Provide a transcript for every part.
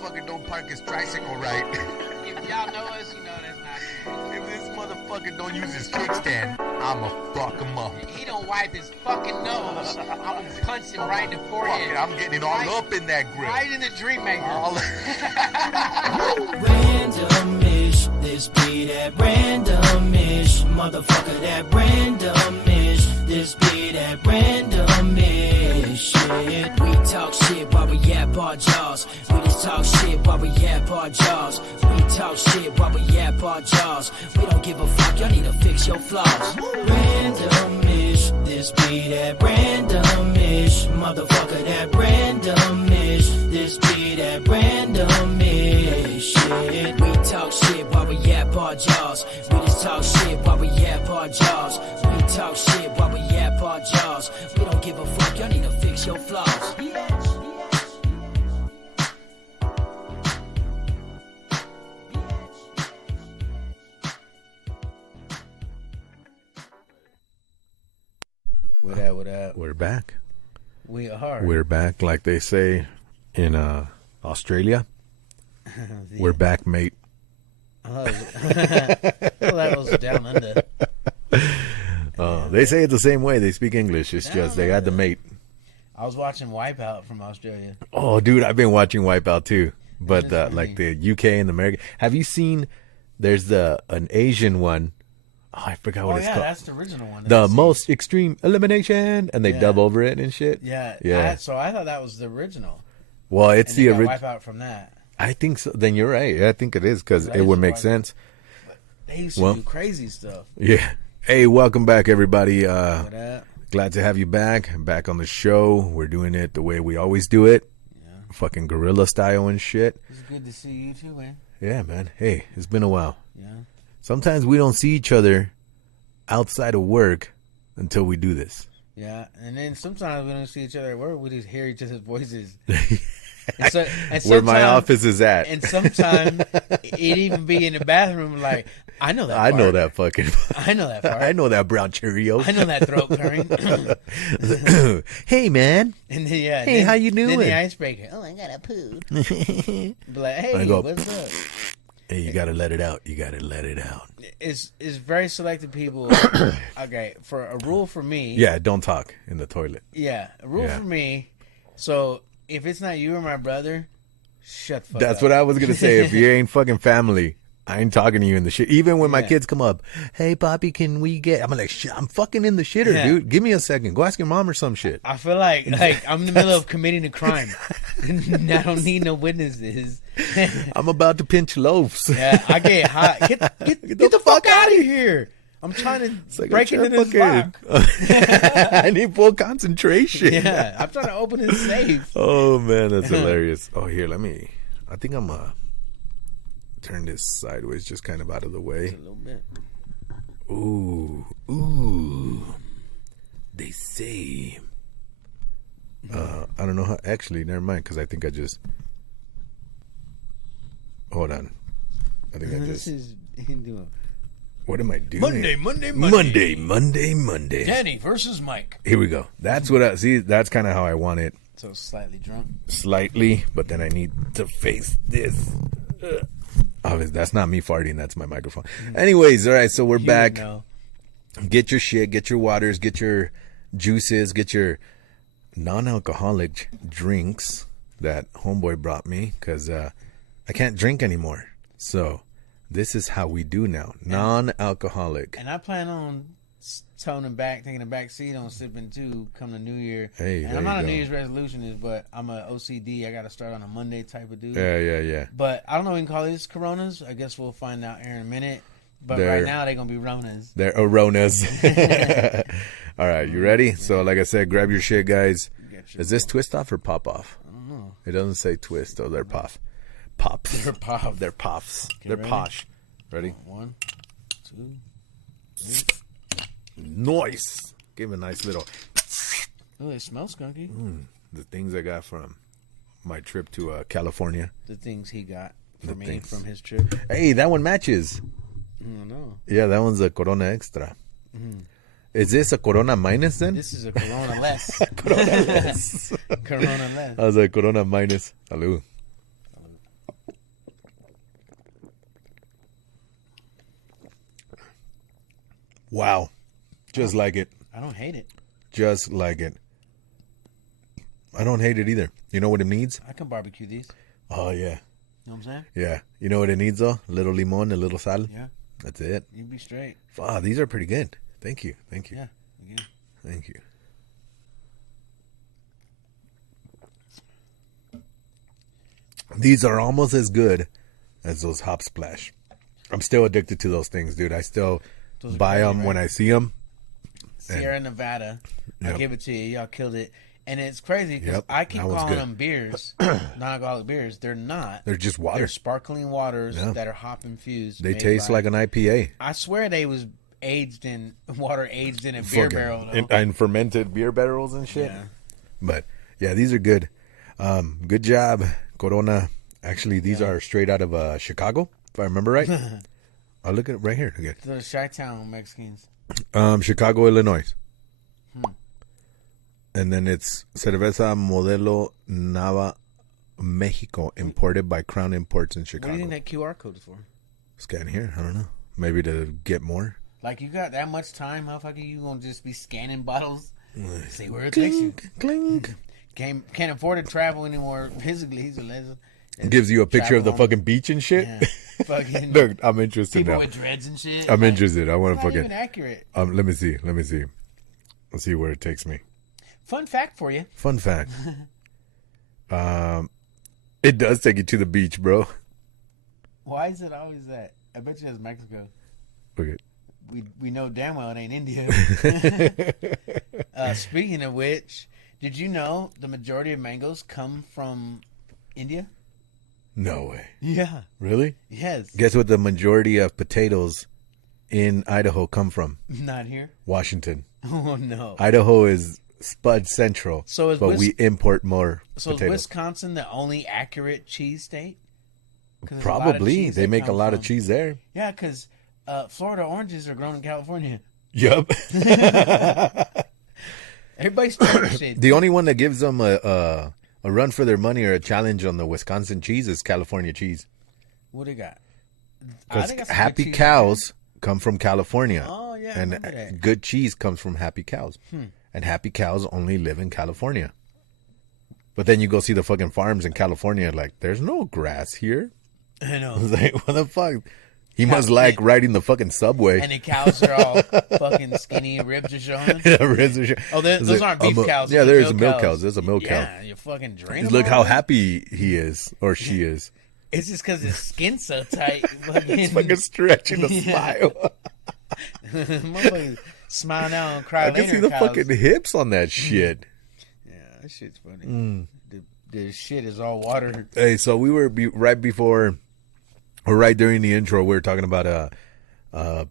motherfucker don't park his tricycle right. If y'all know us, you know that's not If this motherfucker don't use his kickstand, I'ma fuck him up. good. He don't wipe his fucking nose. I'm gonna punch him right in the Fuck forehead. it, I'm getting it all Right- up in that grill. Right in the dream maker. All Randomish, this be that randomish, motherfucker, that randomish, this be that randomish shit. We talk shit while we yap our jaws. We just talk shit while we yap our jaws. We talk shit while we yap our jaws. We don't give a fuck, y'all need to fix your flaws. Randomish, this be that randomish, motherfucker, that randomish, this be that randomish shit. We talk shit while we yap our jaws. We just talk shit while we yap our jaws. We talk shit while we yap our jaws. We don't give a fuck, y'all need to fix your flaws. What up? We're back. We are. We're back, like they say in Australia. We're back, mate. Well, that was down under. They say it the same way. They speak English. It's just they got the mate. I was watching Wipeout from Australia. Oh, dude, I've been watching Wipeout too. But That is like funny. the UK and America. Have you seen? There's an Asian one. Oh, I forgot what Oh it's yeah, called. that's the original one. The most extreme elimination, and they Yeah. dub over it and shit. Yeah. So I thought that was the original. Well, it's And the they got original. Wipeout from that. I think so. Then you're right. Yeah, I think it is because That it is would make Wipeout. sense. They used to Well- do crazy stuff. Yeah. Hey, welcome back, everybody. What up? Glad to have you back. Back on the show. We're doing it the way we always do it. Yeah. Fucking guerrilla style and shit. It's good to see you too, man. Yeah, man. Hey, it's been a while. Yeah. Sometimes we don't see each other outside of work until we do this. Yeah. And then sometimes we don't see each other at work. We just hear each other's voices. And Where my sometime- office is at. And sometimes it even be in the bathroom like, I know that I know part. that fucking. I know that part. I know that brown Cheerio. I know that throat clearing. Hey, man. And then, yeah. Hey, then, how you Then doing? the icebreaker. Oh, I got a poo. Be like, hey, I go- what's up? Hey, you gotta let it out. You gotta let it out. It's very selective people. Okay, for a rule for me. Yeah, don't talk in the toilet. Yeah, a rule Yeah. for me. So if it's not you or my brother, shut the fuck That's up. what I was gonna say. If you ain't fucking family, I ain't talking to you in the shit. Even when my Yeah. kids come up, hey, Poppy, can we get? I'm like, shit, I'm fucking in the shitter, Yeah. dude. Give me a second. Go ask your mom or some shit. I feel like I'm in the middle of committing a crime. And I don't need no witnesses. I'm about to pinch loaves. Yeah, I get hot. Get the fuck out of here. I'm trying to It's like, break I'm into this trying lock. to I need full concentration. Yeah, I'm trying to open his safe. Oh man, that's hilarious. Oh, here, I think I'm turn this sideways, just kind of out of the A way. little bit. Ooh. They say. I don't know how. Actually, never mind, because I think I just. Hold on. I think I This just. is doing What am I doing? Monday. Danny versus Mike. Here we go. That's what I see. That's kind of how I want it. So slightly drunk. Slightly, but then I need to face this. Oh, that's not me farting. That's my microphone. Anyways, all right. So we're back. know. Get your shit. Get your waters. Get your juices. Get your non-alcoholic drinks that homeboy brought me because I can't drink anymore. So this is how we do now. Non-alcoholic. And I plan on toning back, taking a back seat on sipping too come the new year. Hey, and there I'm not you a go. New Year's resolutionist, but I'm a OCD. I got to start on a Monday type of dude. Yeah. But I don't know if we can call these Coronas. I guess we'll find out here in a minute. But They're- right now they're gonna be Ronas. They're Oronas. All right, you ready? So like I said, grab your shit, guys. Get your- Is this twist off or pop off? I don't know. It doesn't say twist, though. They're pops. Pops. They're pop. They're pops. Okay, They're ready? posh. Ready? 1, 2. Nice. Give a nice little. Oh, it smells skunky. The things I got from my trip to California. The things he got for The me things. from his trip. Hey, that one matches. I don't know. Yeah, that one's a Corona Extra. Is this a Corona minus then? This is a Corona less. Corona less. Corona less. I was like, Corona minus. Salud. Wow. Just like it. I don't hate it. Just like it. I don't hate it either. You know what it needs? I can barbecue these. Oh, yeah. You know what I'm saying? Yeah. You know what it needs, though? A little limon, a little sal. Yeah. That's it. You'd be straight. Wow, these are pretty good. Thank you. Thank you. Yeah. Again. Thank you. These are almost as good as those Hop Splash. I'm still addicted to those things, dude. I still Those are buy crazy, them right? when I see them. Sierra Nevada. I Yep. give it to you. Y'all killed it. And it's crazy because Yep, I keep that one's calling good. them beers, non-alcoholic beers. They're not. They're just water. They're sparkling waters Yeah. that are hop infused. They made taste by- like an IPA. I swear they was aged in water, aged in a beer Fucking- barrel. though. and fermented beer barrels and shit. Yeah. But yeah, these are good. Good job, Corona. Actually, these are straight out of Chicago, if I remember right. I'll look at it right here. Okay. The Chi-Town Mexicans. Chicago, Illinois. And then it's Cerveza Modelo Nava Mexico, imported by Crown Imports in What do Chicago. you think that QR code is for? Scan here. I don't know. Maybe to get more. Like, you got that much time, motherfucker? You gonna just be scanning bottles? See where it takes you. Clink. Can't afford to travel anymore physically. He's a legend. Gives you a picture of the Travel on- fucking beach and shit. Yeah. Fucking Look, I'm interested people now. with dreads and shit. I'm Like, interested. I want it's to not even fucking. accurate. Let me see. Let's see where it takes me. Fun fact for you. Fun fact. It does take you to the beach, bro. Why is it always that? I bet you it's Mexico. Okay. We know damn well it ain't India. Speaking of which, did you know the majority of mangoes come from India? No way. Yeah. Really? Yes. Guess what the majority of potatoes in Idaho come from? Not here. Washington. Oh no. Idaho is Spud Central, So is but we import more So is potatoes. Wisconsin the only accurate cheese state? 'Cause there's a lot of Probably. cheese They that make a come lot of from- cheese there. Yeah, because Florida oranges are grown in California. Yep. Everybody's trying shit. The only one that gives them a run for their money or a challenge on the Wisconsin cheese is California cheese. What do you got? I Because think that's some happy good cheese. cows come from California. Oh, yeah, I and remember that. good cheese comes from happy cows. And happy cows only live in California. But then you go see the fucking farms in California, like, there's no grass here. I know. It's like, what the fuck? He must like riding the fucking subway. And the cows are all fucking skinny, ribs are showing. Oh, those It's like, aren't beef cows. Yeah, those are there's milk cows. There's a milk cow. Yeah, you fucking drink. Look how happy he is, or she is. It's just because his skin's so tight. Fucking, He's fucking stretching a Yeah. smile. motherfuckers smile now and cry I later. can see the cows. fucking hips on that shit. Yeah, that shit's funny. Mm. The shit is all water. Hey, so we were right before, or right during the intro, we were talking about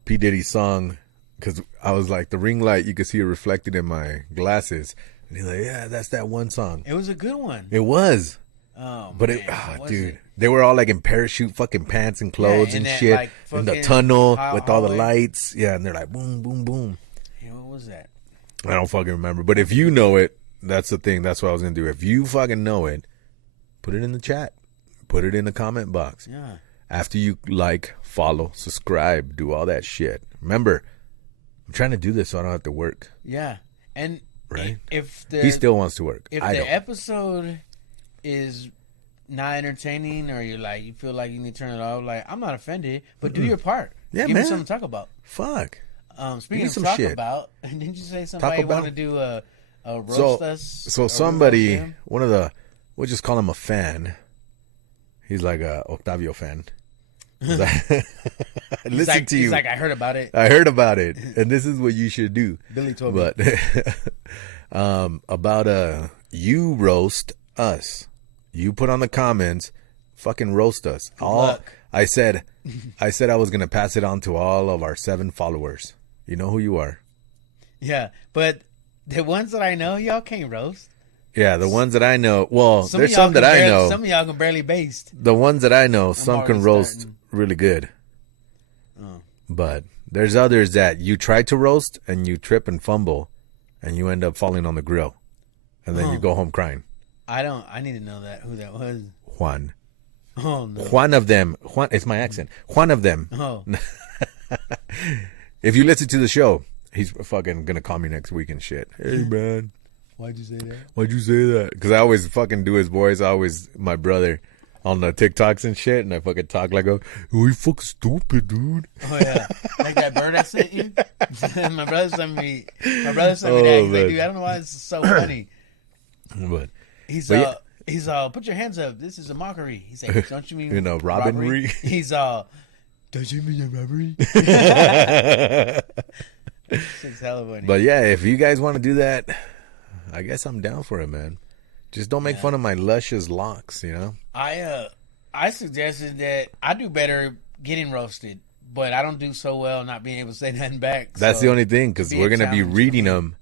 P. Diddy's song, because I was like, the ring light, you could see it reflected in my glasses. And he's like, yeah, that's that one song. It was a good one. It was. Oh, But man, dude, what was it? they were all like in parachute fucking pants and clothes in and that, shit like, in the fucking tunnel hall- with all the hallway. lights. Yeah, and they're like boom, boom, boom. Yeah, what was that? I don't fucking remember. But if you know it, that's the thing. That's what I was gonna do. If you fucking know it, put it in the chat. Put it in the comment box. Yeah. After you like, follow, subscribe, do all that shit. Remember, I'm trying to do this so I don't have to work. Yeah. And Right. if the He still wants to work. if I the don't. episode is not entertaining or you feel like you need to turn it off, like, I'm not offended, but do your part. Yeah, Give man. me something to talk about. Fuck. Speaking me of some talk shit. about, didn't you say somebody about? want to do a roast us? So or somebody, roast him? one of the, we'll just call him a fan. He's like a Octavio fan. He's like, He's listen like, to he's you. like, I heard about it. I heard about it, and this is what you should do. Billy told me. But about you roast us. You put on the comments, fucking roast us. luck. I said I was gonna pass it on to all of our 7 followers. You know who you are. Yeah, but the ones that I know, y'all can't roast. Yeah, the ones that I know. Well, Some there's of y'all some that can I barely- know. Some of y'all can barely baste. The ones that I know, some can already roast starting. really good. Oh. But there's others that you try to roast and you trip and fumble and you end up falling on the grill. And then you go home crying. I need to know who that was. Juan. Oh no. One of them. Juan, it's my accent. One of them. Oh. If you listen to the show, he's fucking gonna call me next week and shit. Hey, man. Why'd you say that? Why'd you say that? Because I always fucking do his voice. I always, my brother on the TikToks and shit, and I fucking talk like a, oh, you fucking stupid, dude. Oh, yeah. Like that bird I sent you? My brother sent me that. He's like, dude, I don't know why this is so funny. But He's put your hands up. This is a mockery. He's like, don't you mean robbery? He's don't you mean a robbery? It's hella funny. But yeah, if you guys want to do that, I guess I'm down for it, man. Just don't make fun of my luscious locks, you know? I suggested that I do better getting roasted, but I don't do so well not being able to say nothing back. That's so the only thing, because we're going to be reading for me. them,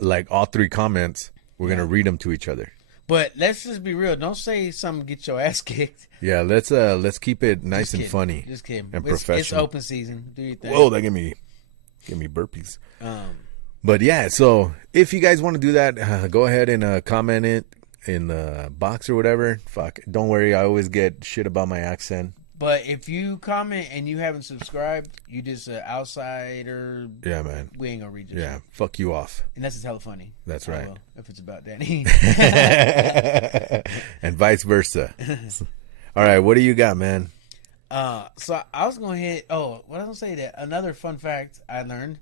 like all 3 comments. We're going to read them to each other. But let's just be real. Don't say something get your ass kicked. Yeah, let's keep it nice and funny. Just kidding. And It's professional. open season. Do your thing. Whoa, that give me burpees. But yeah, so if you guys want to do that, go ahead and comment it in the box or whatever. Fuck, don't worry. I always get shit about my accent. But if you comment and you haven't subscribed, you just an outsider. Yeah, man. We ain't gonna read your Yeah, shit. fuck you off. Unless it's hella funny. That's I right. will, if it's about Danny. And vice versa. All right, what do you got, man? So I was gonna hit. Oh, what I was gonna say that another fun fact I learned.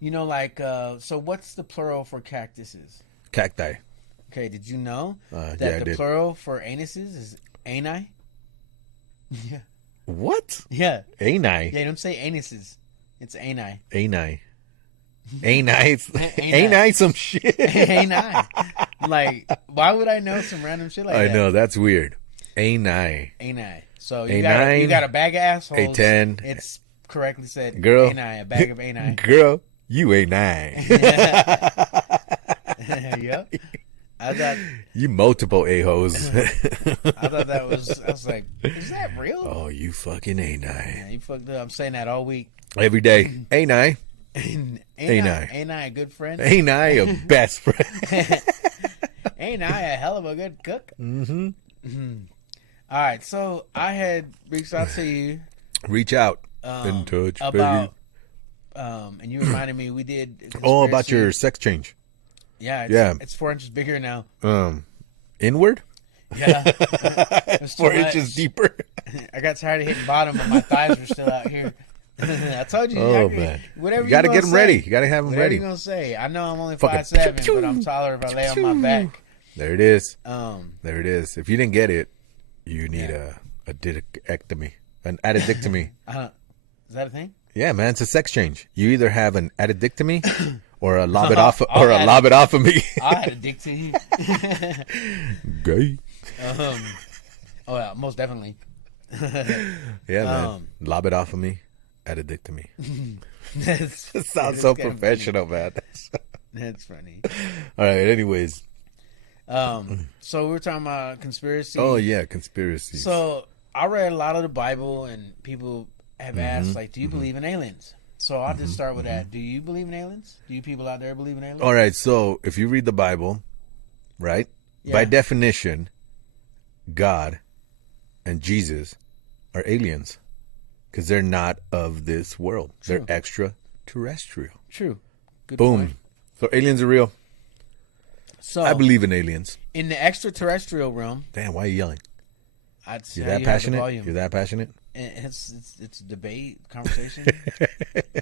You know, like, so what's the plural for cactuses? Cacti. Okay, did you know Yeah, I that the did. plural for anuses is ani? Yeah. What? Yeah. Ani. Yeah, don't say anuses. It's ani. Ani. Ani. Ani. Ani some shit. Ani. Like, why would I know some random shit like I that? know, that's weird. Ani. Ani. So A you nine, got a bag of assholes. a 10. It's correctly said. Girl. Ani, a bag of ani. Girl, you ain't nine. Yep. I thought You multiple a-hoes. I was like, is that real? Oh, you fucking ain't nine. Yeah, you fucked up. I'm saying that all week. Every day. Ain't I? Ain't I? Ain't I a good friend? Ain't I a best friend? Ain't I a hell of a good cook? Mm-hmm. All right, so I had reached out to you Reach out. In touch, about, baby. and you reminded me we did. a Oh, about conspiracy. your sex change. Yeah, it's 4 inches bigger now. Inward? Yeah, It's too 4 much. inches deeper. I got tired of hitting bottom, but my thighs were still out here. I told you. Oh, I, man. Whatever You got to gonna get them say, ready. You got to have them Whatever ready. you gonna say? I know I'm only Fucking 5'7", but I'm taller if I lay on my back. There it is. Um, There it is. If you didn't get it, you need a didicectomy. An addictomy. is that a thing? Yeah, man, it's a sex change. You either have an addictomy or a lob it I'll off or a add lob it off of me. I had a dick to you. Gay. Oh yeah, most definitely. Yeah, man. Lob it off of me. Addictomy. That's, It sounds that's so kinda professional, man. funny. That's funny. All right, anyways. So we were talking about conspiracy. Oh, yeah, conspiracies. So I read a lot of the Bible, and people have asked, like, do you believe in aliens? So I'll just start with that. Do you believe in aliens? Do you people out there believe in aliens? All right, so if you read the Bible, right? Yeah. By definition, God and Jesus are aliens because they're not of this world. True. They're extraterrestrial. True. Good Boom. point. So aliens are real. So I believe in aliens. in the extraterrestrial realm, Damn, why are you yelling? I'd say You're that you have the passionate? volume. You're that passionate? And it's debate, conversation.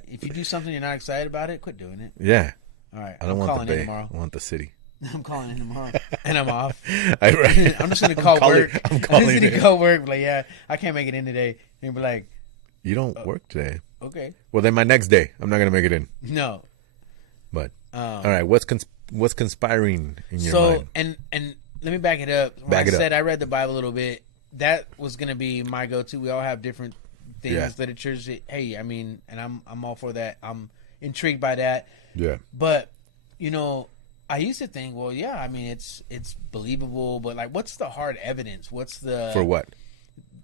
If you do something you're not excited about it, quit doing it. Yeah. All right, I don't I'm want calling the in bay. tomorrow. I want the city. I'm calling in tomorrow, and I'm off. I'm I'm just gonna call work. I'm I'm calling just gonna it. call work. Like, yeah, I can't make it in today. And be like, You don't work today. okay, Well, then my next day, I'm not going to make it in. no. But, all right, what's conspiring in your So mind? and let me back it up. When Back I it up. said I read the Bible a little bit, that was gonna be my go-to. We all have different things, Yeah. literatures. Hey, I mean, and I'm all for that. I'm intrigued by that. Yeah. But you know, I used to think, well, yeah, I mean, it's believable, but like, what's the hard evidence? What's the For what?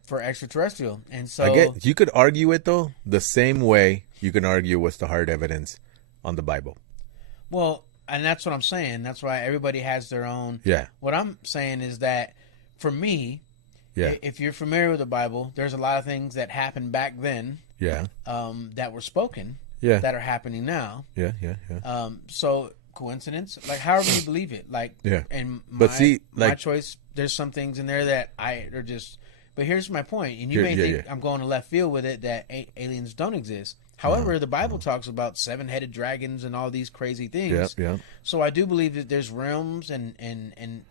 for extraterrestrial? And so I get you could argue it though the same way you can argue what's the hard evidence on the Bible. well, and that's what I'm saying. That's why everybody has their own. Yeah. What I'm saying is that for me, Yeah. if you're familiar with the Bible, there's a lot of things that happened back then Yeah. That were spoken. Yeah. That are happening now. Yeah. So coincidence, like however you believe it, like Yeah. And But see, my like- choice. There's some things in there that are just. But here's my point, and you Yeah, may yeah, think yeah. I'm going to left field with it that aliens don't exist. However, the Bible talks about 7-headed dragons and all these crazy things. Yeah. So I do believe that there's realms, and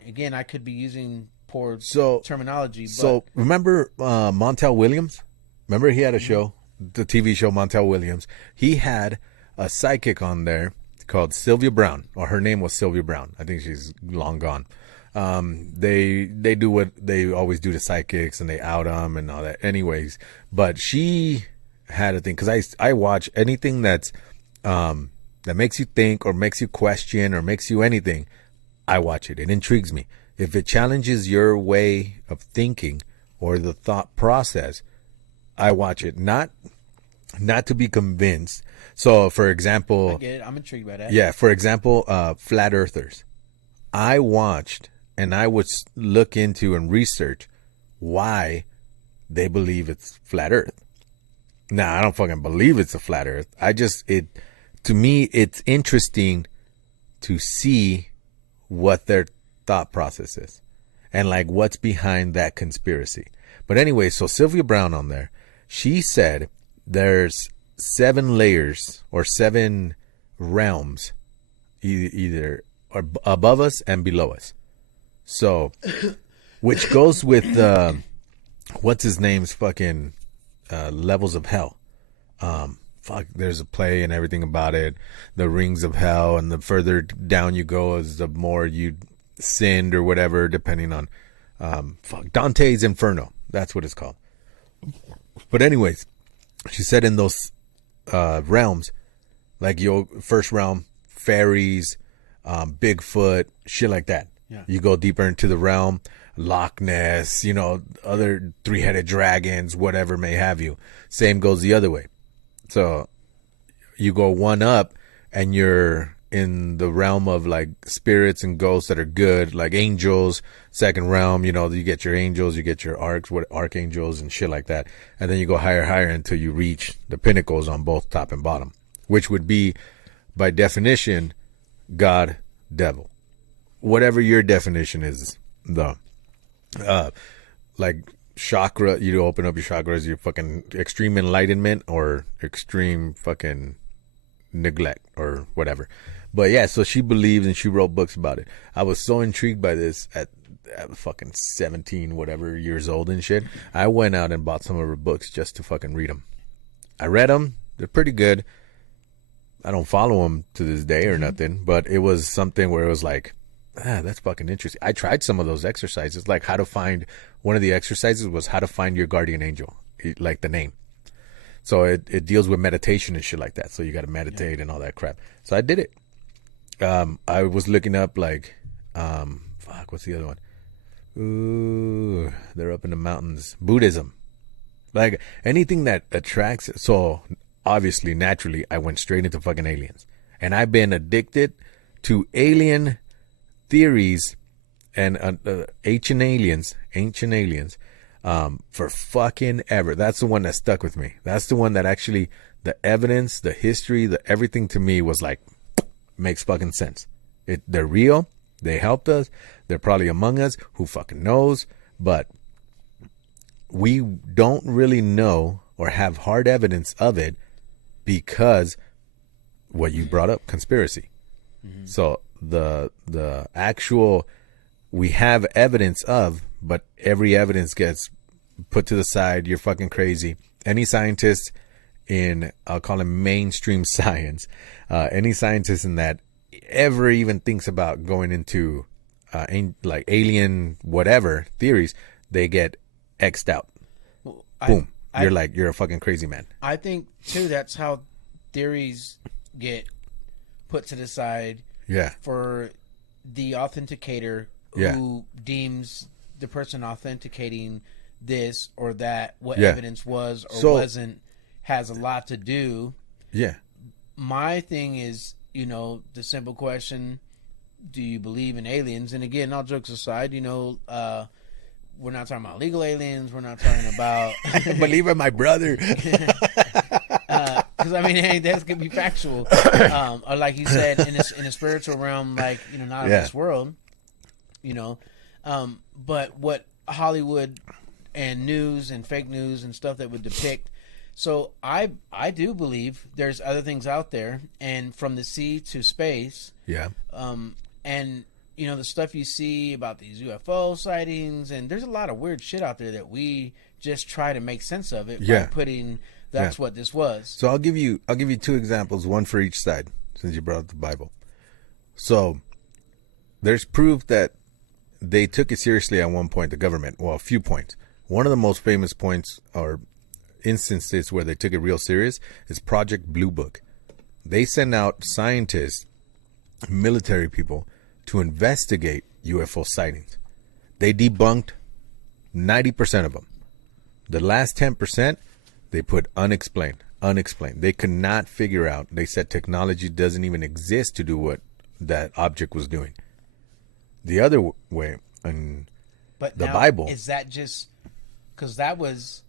again, I could be using poor terminology. But So remember Montel Williams? Remember he had a show, the TV show Montel Williams. He had a psychic on there called Sylvia Brown, or her name was Sylvia Brown. I think she's long gone. They do what they always do to psychics, and they out them and all that. Anyways, but she had a thing, because I watch anything that's that makes you think or makes you question or makes you anything. I watch it. It intrigues me. If it challenges your way of thinking or the thought process, I watch it. Not to be convinced. So, for example, I get it. I'm intrigued by that. yeah, for example, flat earthers. I watched and I would look into and research why they believe it's flat earth. Now, I don't fucking believe it's a flat earth. To me, it's interesting to see what their thought process is and like what's behind that conspiracy. But anyway, so Sylvia Brown on there, she said there's 7 layers or 7 realms, either or above us and below us. So, which goes with what's his name's fucking levels of hell. There's a play and everything about it. The rings of hell, and the further down you go, is the more you sinned or whatever, depending on Dante's Inferno. That's what it's called. But anyways, she said in those realms, like your first realm, fairies, Bigfoot, shit like that. Yeah. You go deeper into the realm, Loch Ness, other 3-headed dragons, whatever may have you. Same goes the other way. So you go one up and you're in the realm of like spirits and ghosts that are good, like angels. Second realm, you get your angels, you get your archangels and shit like that. And then you go higher until you reach the pinnacles on both top and bottom, which would be by definition God, devil. Whatever your definition is, though. Like chakra, you open up your chakras, your fucking extreme enlightenment or extreme fucking neglect or whatever. But yeah, so she believes and she wrote books about it. I was so intrigued by this at fucking 17 whatever years old and shit. I went out and bought some of her books just to fucking read them. I read them. They're pretty good. I don't follow them to this day or nothing, but it was something where it was like, that's fucking interesting. I tried some of those exercises, like one of the exercises was how to find your guardian angel, like the name. So it deals with meditation and shit like that. So you got to meditate and all that crap. So I did it. I was looking up like, what's the other one? Ooh, they're up in the mountains. Buddhism. Like anything that attracts. So obviously, naturally, I went straight into fucking aliens. And I've been addicted to alien theories and ancient aliens for fucking ever. That's the one that stuck with me. That's the one that actually, the evidence, the history, the everything to me was like, makes fucking sense. They're real. They helped us. They're probably among us. Who fucking knows? But we don't really know or have hard evidence of it because what you brought up, conspiracy. Mm-hmm. So the actual, we have evidence of, but every evidence gets put to the side. You're fucking crazy. Any scientist in, I'll call him mainstream science, any scientist in that ever even thinks about going into like alien whatever theories, they get X'd out. Well, Boom. You're a fucking crazy man. I think too that's how theories get put to the side. Yeah. For the authenticator who deems the person authenticating this or that, what evidence was or wasn't, has a lot to do. Yeah. My thing is, the simple question, do you believe in aliens? And again, all jokes aside, we're not talking about legal aliens. We're not talking about... Believe in my brother. Because I mean, hey, that could be factual, or like you said, in a spiritual realm, like not of this world, But what Hollywood and news and fake news and stuff that would depict. So I do believe there's other things out there, and from the sea to space. Yeah. And the stuff you see about these UFO sightings, and there's a lot of weird shit out there that we just try to make sense of it by putting that's what this was. So I'll give you 2 examples, one for each side, since you brought up the Bible. So there's proof that they took it seriously at one point, the government. Well, a few points. One of the most famous points or instances where they took it real serious is Project Blue Book. They sent out scientists, military people, to investigate UFO sightings. They debunked 90% of them. The last 10%, they put unexplained. They could not figure out. They said technology doesn't even exist to do what that object was doing. The other way, but the now, Bible. Is that just because that was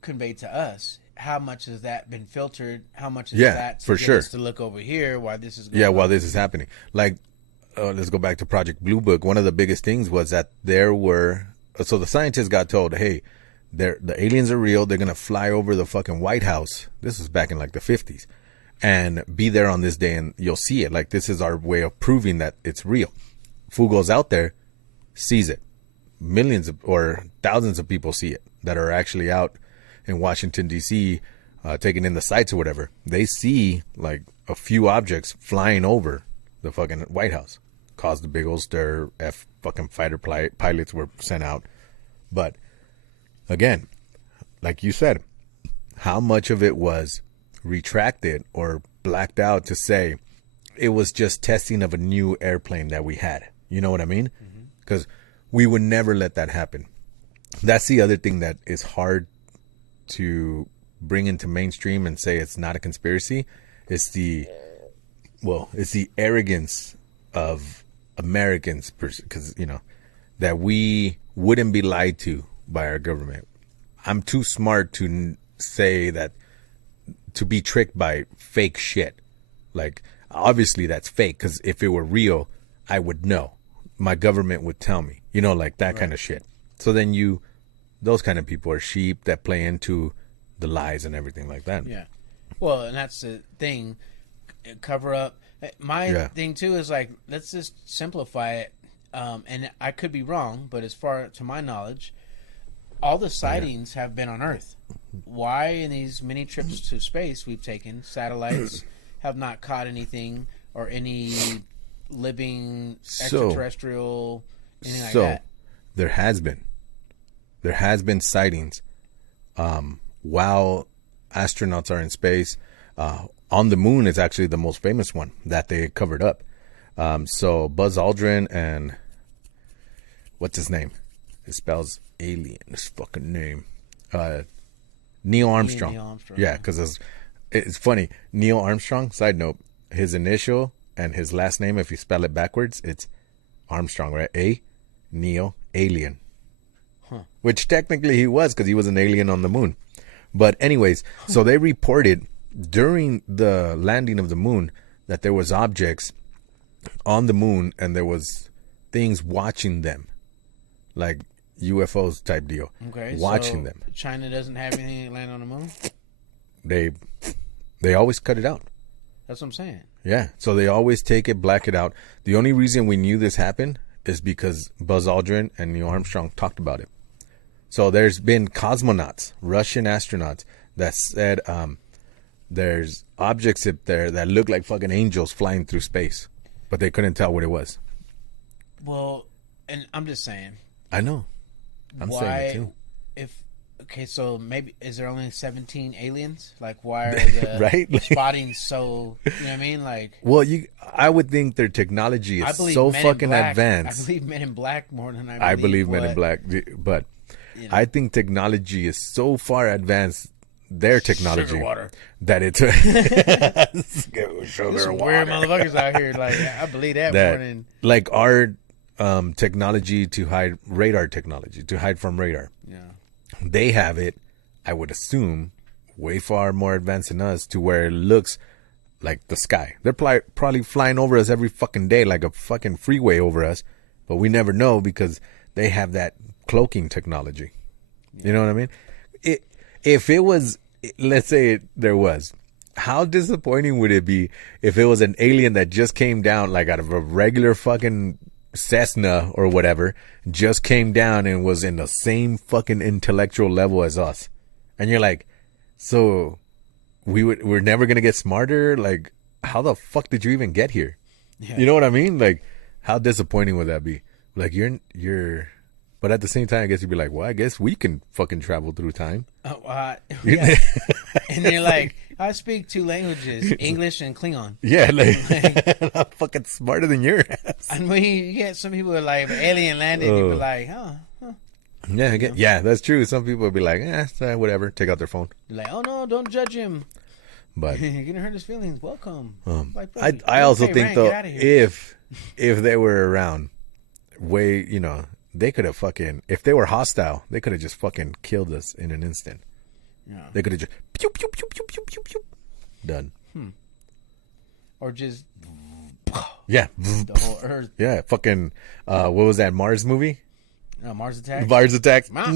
conveyed to us? How much has that been filtered? How much is that to for get sure. us to look over here while this is going on? While this is happening. Like, let's go back to Project Blue Book. One of the biggest things was that so the scientists got told, hey, the aliens are real. They're going to fly over the fucking White House. This was back in like the 50s. And be there on this day and you'll see it. Like, this is our way of proving that it's real. Fool goes out there, sees it. Millions or thousands of people see it that are actually out in Washington, D.C., taking in the sights or whatever. They see like a few objects flying over the fucking White House. Caused a big old stir. Fucking fighter pilots were sent out. But again, like you said, how much of it was retracted or blacked out to say it was just testing of a new airplane that we had? You know what I mean? Because we would never let that happen. That's the other thing that is hard to bring into mainstream and say it's not a conspiracy. It's the arrogance of Americans, because that we wouldn't be lied to by our government. I'm too smart to say that, to be tricked by fake shit. Like, obviously that's fake, because if it were real, I would know. My government would tell me, like that kind of shit. So then those kind of people are sheep that play into the lies and everything like that. Yeah. Well, and that's the thing. Cover up. My thing too is like, let's just simplify it. And I could be wrong, but as far to my knowledge, all the sightings have been on Earth. Why in these many trips to space we've taken, satellites have not caught anything or any living extraterrestrial, anything like that? There has been sightings while astronauts are in space. On the moon is actually the most famous one that they covered up. So Buzz Aldrin and what's his name? It spells alien. His fucking name. Neil Armstrong. Yeah, because it's funny. Neil Armstrong, side note, his initial and his last name, if you spell it backwards, it's Armstrong, right? Neil, alien. Which technically he was, because he was an alien on the moon. But anyways, so they reported during the landing of the moon that there was objects on the moon and there was things watching them, like UFOs type deal. Okay, watching so them. China doesn't have anything that land on the moon? They always cut it out. That's what I'm saying. Yeah, so they always take it, black it out. The only reason we knew this happened is because Buzz Aldrin and Neil Armstrong talked about it. So there's been cosmonauts, Russian astronauts, that said there's objects up there that look like fucking angels flying through space, but they couldn't tell what it was. Well, and I'm just saying. I know. I'm saying it too. Okay, so maybe is there only 17 aliens? Like, why are the right? spotting so? You know what I mean? Like, well, I would think their technology is so fucking advanced. I believe Men in Black more than I believe Men in Black, but I think technology is so far advanced. Their technology that it's sugar water. Weird motherfuckers out here. Like, I believe that more than like our technology to hide radar technology to hide from radar. Yeah. They have it, I would assume, way far more advanced than us to where it looks like the sky. They're probably flying over us every fucking day like a fucking freeway over us, but we never know because they have that cloaking technology. You know what I mean? If it was, let's say there was, how disappointing would it be if it was an alien that just came down like out of a regular fucking Cessna or whatever, just came down and was in the same fucking intellectual level as us. And you're like, so we're never going to get smarter? Like, how the fuck did you even get here? Yeah. You know what I mean? Like, how disappointing would that be? Like, you're, but at the same time, I guess you'd be like, well, I guess we can fucking travel through time. Oh, yeah. And you're like, I speak 2 languages, English and Klingon. Yeah, like I'm fucking smarter than your ass. And when you get some people are like, alien landed, you be like, huh. Yeah, yeah, that's true. Some people would be like, whatever, take out their phone. You're like, oh no, don't judge him. But you're gonna hurt his feelings. Welcome. Like, I also think though, if they were around, they could have fucking, if they were hostile, they could have just fucking killed us in an instant. Yeah. They could have just pew, pew, pew, pew, pew, pew, pew, done. Or just the whole Earth. Yeah, fucking what was that Mars movie? Mars Attack. Mars Attack. Why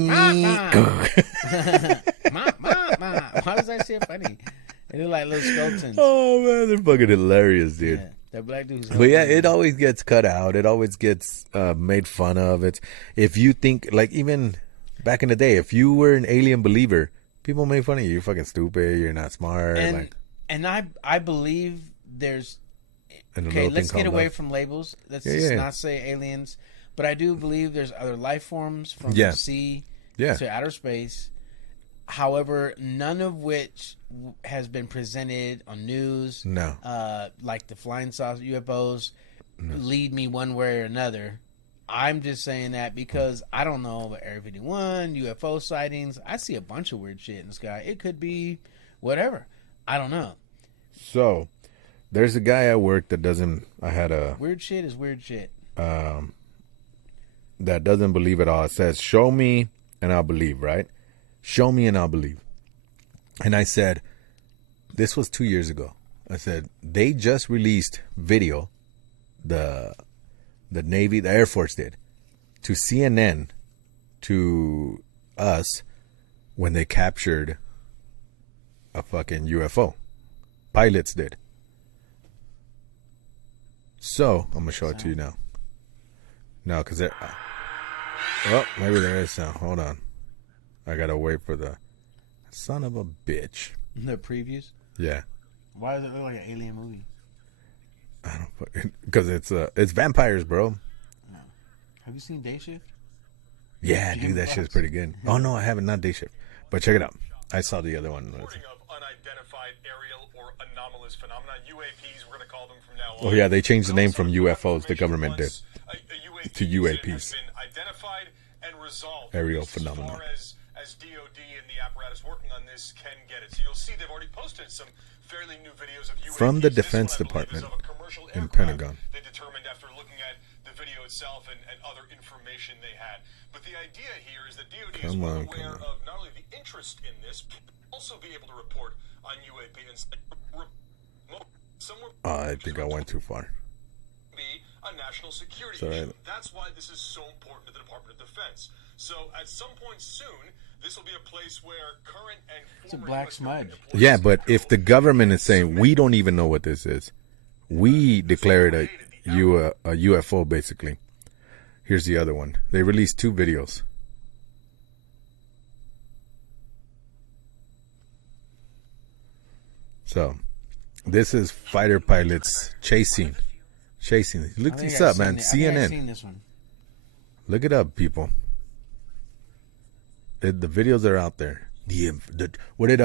was that shit funny? They look like little skeletons. Oh man, they're fucking hilarious, dude. Yeah. That black dude's but yeah, it always gets cut out. It always gets made fun of. It's if you think, like, even back in the day, if you were an alien believer, people made fun of you. You're fucking stupid. You're not smart. And I believe there's okay. Let's get away from labels. Let's not say aliens. But I do believe there's other life forms from the sea to outer space. However, none of which has been presented on news. No. Like the flying saucer UFOs lead me one way or another. I'm just saying that because I don't know about Area 51, UFO sightings. I see a bunch of weird shit in the sky. It could be whatever. I don't know. So, there's a guy at work that doesn't... Weird shit is weird shit. That doesn't believe at all. It says, show me and I'll believe, right? Show me and I'll believe. And I said, this was 2 years ago. I said, they just released video, the Navy, the Air Force did, to CNN, to us, when they captured a fucking UFO. Pilots did. So, I'm going to show it to you now. No, because they're... oh, maybe there is sound. Hold on. I got to wait for the... Son of a bitch. The previews? Yeah. Why does it look like an alien movie? I don't... Because it's vampires, bro. No. Have you seen Day Shift? Yeah, dude, that shit's pretty good. Oh, no, I haven't. Not Day Shift. But check it out. I saw the other one. Unidentified aerial or anomalous phenomena. UAPs, we're going to call them from now on. Oh, yeah, they changed the name from UFOs. The government did. To UAPs. Identified and resolved. Aerial phenomena. As DOD and the apparatus working on this can get it. So you'll see they've already posted some fairly new videos of UAPs. From the Defense Department in Pentagon. They determined after looking at the video itself and other information they had. But the idea here is that DOD is aware of not only the interest in this, but also be able to report on UAP and somewhere. I think I went too far. Be a national security issue. That's why this is so important to the Department of Defense. So at some point soon, this will be a place where current and former... It's a black smudge. Yeah, but if the government is saying, we don't even know what this is, we declare it a UFO, basically. Here's the other one. They released 2 videos. So, this is fighter pilots chasing. Look this up, man. CNN. I've seen this one. Look it up, people. The videos are out there. What did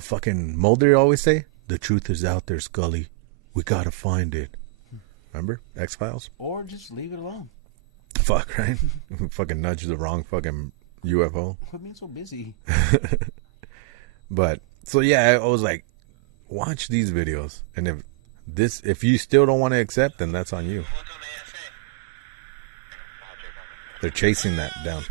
fucking Mulder always say? The truth is out there, Scully. We gotta find it. Remember X-Files? Or just leave it alone. Fuck, right? Fucking nudge the wrong fucking UFO. Quit being so busy. But so yeah, I was like, watch these videos, and if you still don't want to accept, then that's on you. They're chasing that down.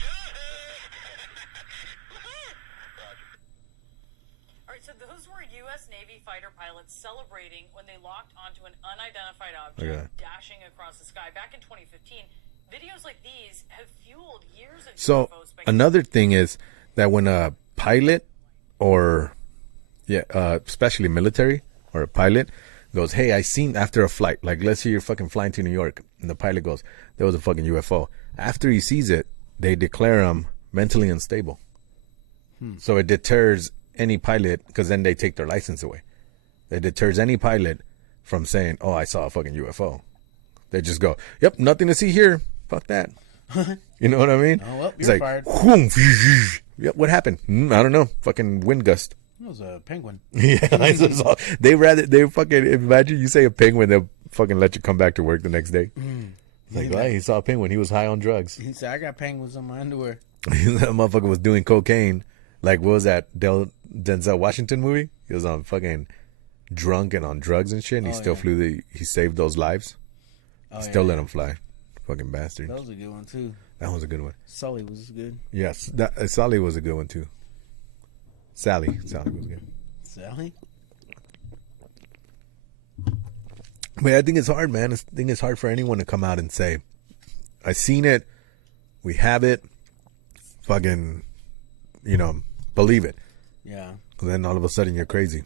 celebrating when they locked onto an unidentified object dashing across the sky back in 2015. Videos like these have fueled years of So UFO speculation. another thing is that when a pilot or especially military or a pilot goes, hey, I seen after a flight, like let's say you're fucking flying to New York and the pilot goes, there was a fucking UFO. After he sees it, they declare him mentally unstable. So it deters any pilot, because then they take their license away. It deters any pilot from saying, oh, I saw a fucking UFO. They just go, yep, nothing to see here. Fuck that. You know what I mean? Oh, well, it's you're like, fired. Yep, what happened? I don't know. Fucking wind gust. It was a penguin. Yeah, they fucking imagine you say a penguin, they'll fucking let you come back to work the next day. Like, well, he saw a penguin. He was high on drugs. He said, I got penguins on my underwear. That motherfucker was doing cocaine. Like, what was that Denzel Washington movie? He was on fucking drunk and on drugs and shit. And he still he saved those lives. Still let him fly. Fucking bastard. That was a good one too. That was a good one. Sully was good. Yes, Sally was a good one too. Sally was good. Sally? But I think it's hard, man. I think it's hard for anyone to come out and say, I seen it, we have it, fucking, believe it. Yeah. Then all of a sudden you're crazy.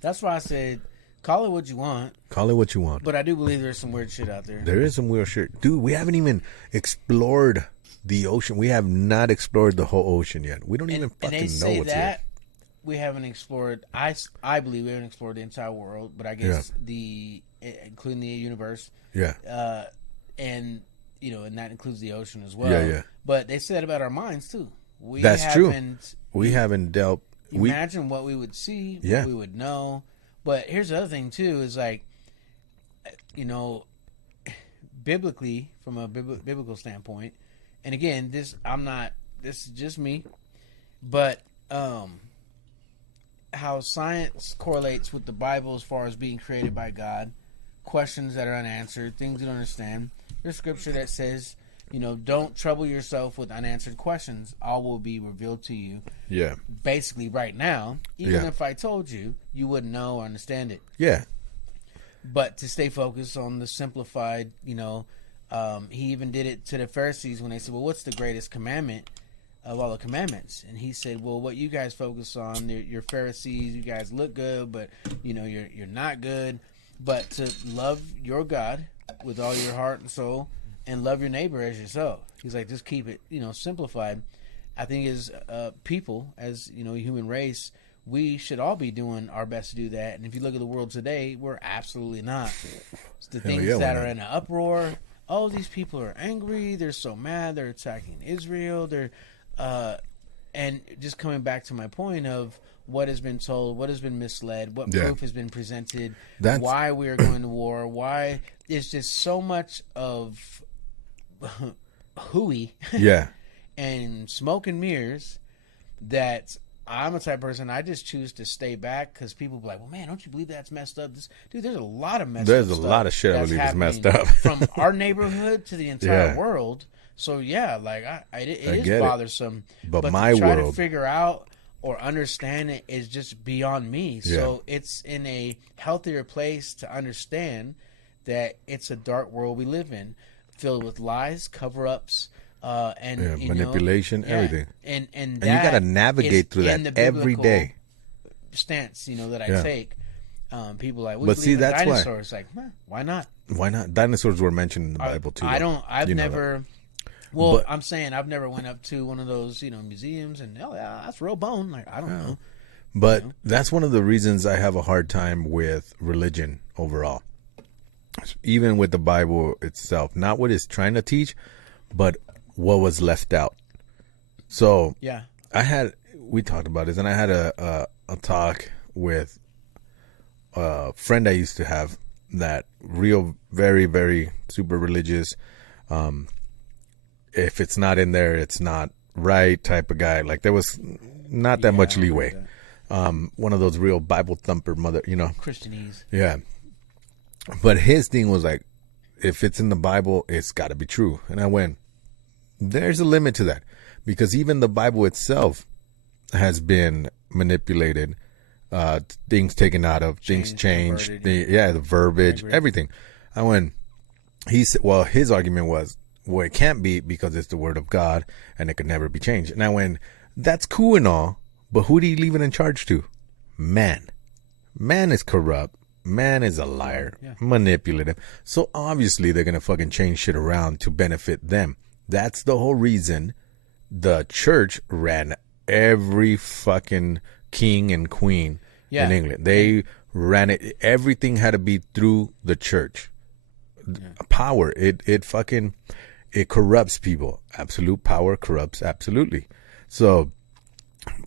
That's why I said, call it what you want. Call it what you want. But I do believe there's some weird shit out there. There is some weird shit. Dude, we haven't even explored the ocean. We have not explored the whole ocean yet. We don't even fucking know what's here. We haven't explored, I believe we haven't explored the entire world, but I guess including the universe. Yeah. And that includes the ocean as well. Yeah. But they said about our minds too. That's true. We haven't dealt. Imagine what we would see, what we would know. But here's the other thing too: is like, biblically, from a biblical standpoint, and again, this is just me, but how science correlates with the Bible as far as being created by God, questions that are unanswered, things you don't understand. There's scripture that says, don't trouble yourself with unanswered questions. All will be revealed to you. Yeah. Basically, right now, even if I told you, you wouldn't know or understand it. Yeah. But to stay focused on the simplified, he even did it to the Pharisees when they said, well, what's the greatest commandment of all the commandments? And he said, well, what you guys focus on, you're Pharisees, you guys look good, but, you're not good. But to love your God with all your heart and soul, and love your neighbor as yourself. He's like, just keep it, simplified. I think as people, as, human race, we should all be doing our best to do that. And if you look at the world today, we're absolutely not. It's the things that are in an uproar. Oh, these people are angry. They're so mad. They're attacking Israel. And just coming back to my point of what has been told, what has been misled, what proof has been presented, why we are going to war, why it's just so much of hooey and smoke and mirrors that I'm a type of person, I just choose to stay back because people be like, well, man, don't you believe that's messed up? Dude, there's a lot of messed up stuff. There's a lot of shit I believe is messed up. From our neighborhood to the entire world. So, like, it is bothersome. But my to try to figure out or understand it is just beyond me. So it's in a healthier place to understand that it's a dark world we live in, filled with lies, cover-ups, and manipulation, everything. And you got to navigate through that every day. Stance, that I take. People like, but see, that's dinosaurs. Like, why not? Why not? Dinosaurs were mentioned in the Bible too. I've never. Well, I'm saying I've never went up to one of those, museums and that's real bone. Like, I don't know. But that's one of the reasons I have a hard time with religion overall. Even with the Bible itself, not what it's trying to teach, but what was left out. So we talked about this, and I had a talk with a friend I used to have that real, very, very super religious. If it's not in there, it's not right type of guy. Like there was not that much leeway. One of those real Bible thumper Christianese. Yeah. But his thing was like, if it's in the Bible, it's got to be true. And I went, there's a limit to that. Because even the Bible itself has been manipulated things taken out of, things changed, the verbiage, everything. And when he said, well, his argument was, well, it can't be because it's the word of God and it could never be changed. Now, when that's cool and all, but who do you leave it in charge to? Man. Man is corrupt. Man is a liar, manipulative. So obviously they're going to fucking change shit around to benefit them. That's the whole reason the church ran every fucking king and queen in England. They ran it. Everything had to be through the church. Power. It corrupts people. Absolute power corrupts absolutely. So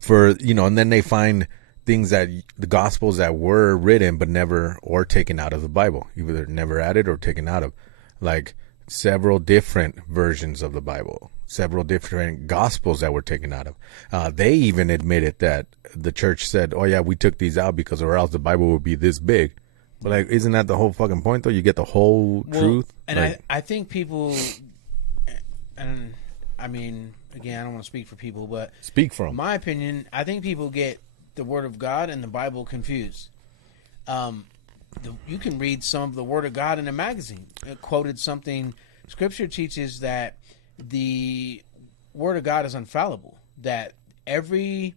and then they find things that the gospels that were written but never or taken out of the Bible, either never added or taken out of, like several different versions of the Bible, several different gospels that were taken out of. They even admitted that the church said, oh yeah, we took these out because or else the Bible would be this big. But like, isn't that the whole fucking point though? You get the whole truth. And like, I think people, and I mean, again, I don't want to speak for people, but speak for them. My opinion, I think people get the Word of God and the Bible confused. You can read some of the Word of God in a magazine. It quoted something. Scripture teaches that the Word of God is infallible. That every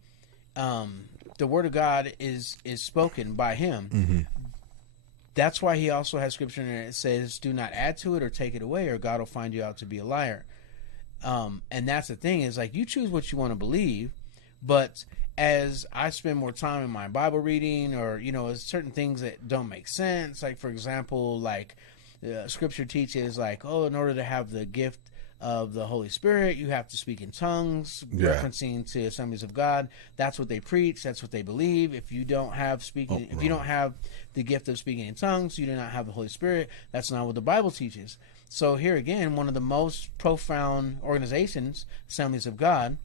the Word of God is spoken by Him. Mm-hmm. That's why He also has Scripture in there that says, "Do not add to it or take it away, or God will find you out to be a liar." And that's the thing, is like, you choose what you want to believe, but as I spend more time in my Bible reading, or certain things that don't make sense, like for example, like Scripture teaches, like, oh, in order to have the gift of the Holy Spirit, you have to speak in tongues, referencing to Assemblies of God. That's what they preach. That's what they believe. If you don't have if you don't have the gift of speaking in tongues, you do not have the Holy Spirit. That's not what the Bible teaches. So here again, one of the most profound organizations, Assemblies of God,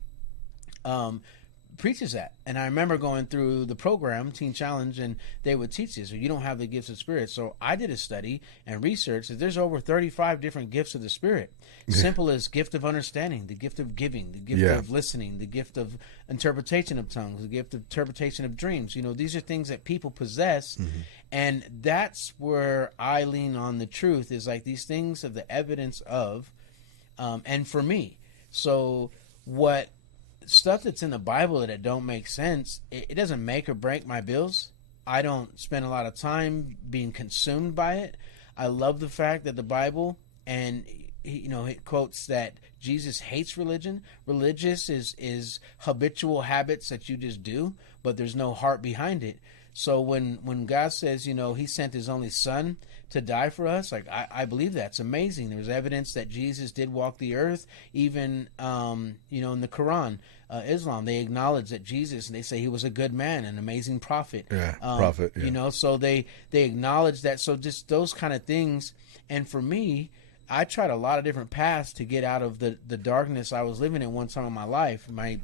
preaches that. And I remember going through the program, Teen Challenge, and they would teach this. So you don't have the gifts of Spirit. So I did a study and research that there's over 35 different gifts of the Spirit. Simple as gift of understanding, the gift of giving, the gift of listening, the gift of interpretation of tongues, the gift of interpretation of dreams. These are things that people possess. Mm-hmm. And that's where I lean on the truth, is like these things of the evidence of, and for me. So what stuff that's in the Bible that don't make sense, it doesn't make or break my bills. I don't spend a lot of time being consumed by it. I love the fact that the Bible, and it quotes that Jesus hates religion. Religious is habitual habits that you just do, but there's no heart behind it. So when God says, He sent His only Son to die for us, like I believe that's amazing. There's evidence that Jesus did walk the earth. Even in the Quran, Islam, they acknowledge that Jesus, and they say He was a good man, an amazing prophet. Prophet. Yeah. So they acknowledge that. So just those kind of things. And for me, I tried a lot of different paths to get out of the darkness I was living in one time in my life, my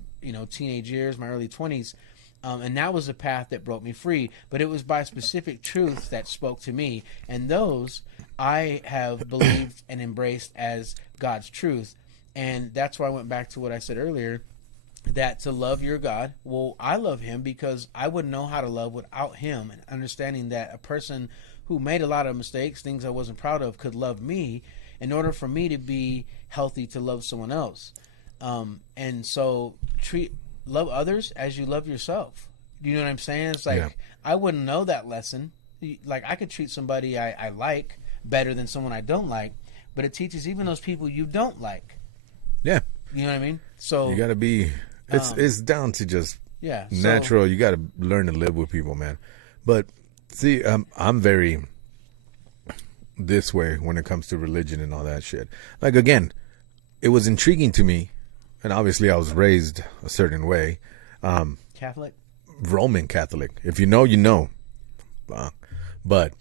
teenage years, my early 20s. And that was a path that broke me free. But it was by specific truths that spoke to me. And those I have believed and embraced as God's truth. And that's why I went back to what I said earlier, that to love your God, well, I love Him because I wouldn't know how to love without Him. And understanding that a person who made a lot of mistakes, things I wasn't proud of, could love me in order for me to be healthy to love someone else. And so love others as you love yourself. You know what I'm saying? It's like, I wouldn't know that lesson. Like, I could treat somebody I like better than someone I don't like, but it teaches even those people you don't like. Yeah. You know what I mean? So you got to be, it's down to just natural. You got to learn to live with people, man. But see, I'm very this way when it comes to religion and all that shit. Like, again, it was intriguing to me. And obviously, I was raised a certain way. Catholic? Roman Catholic. If you know, you know. But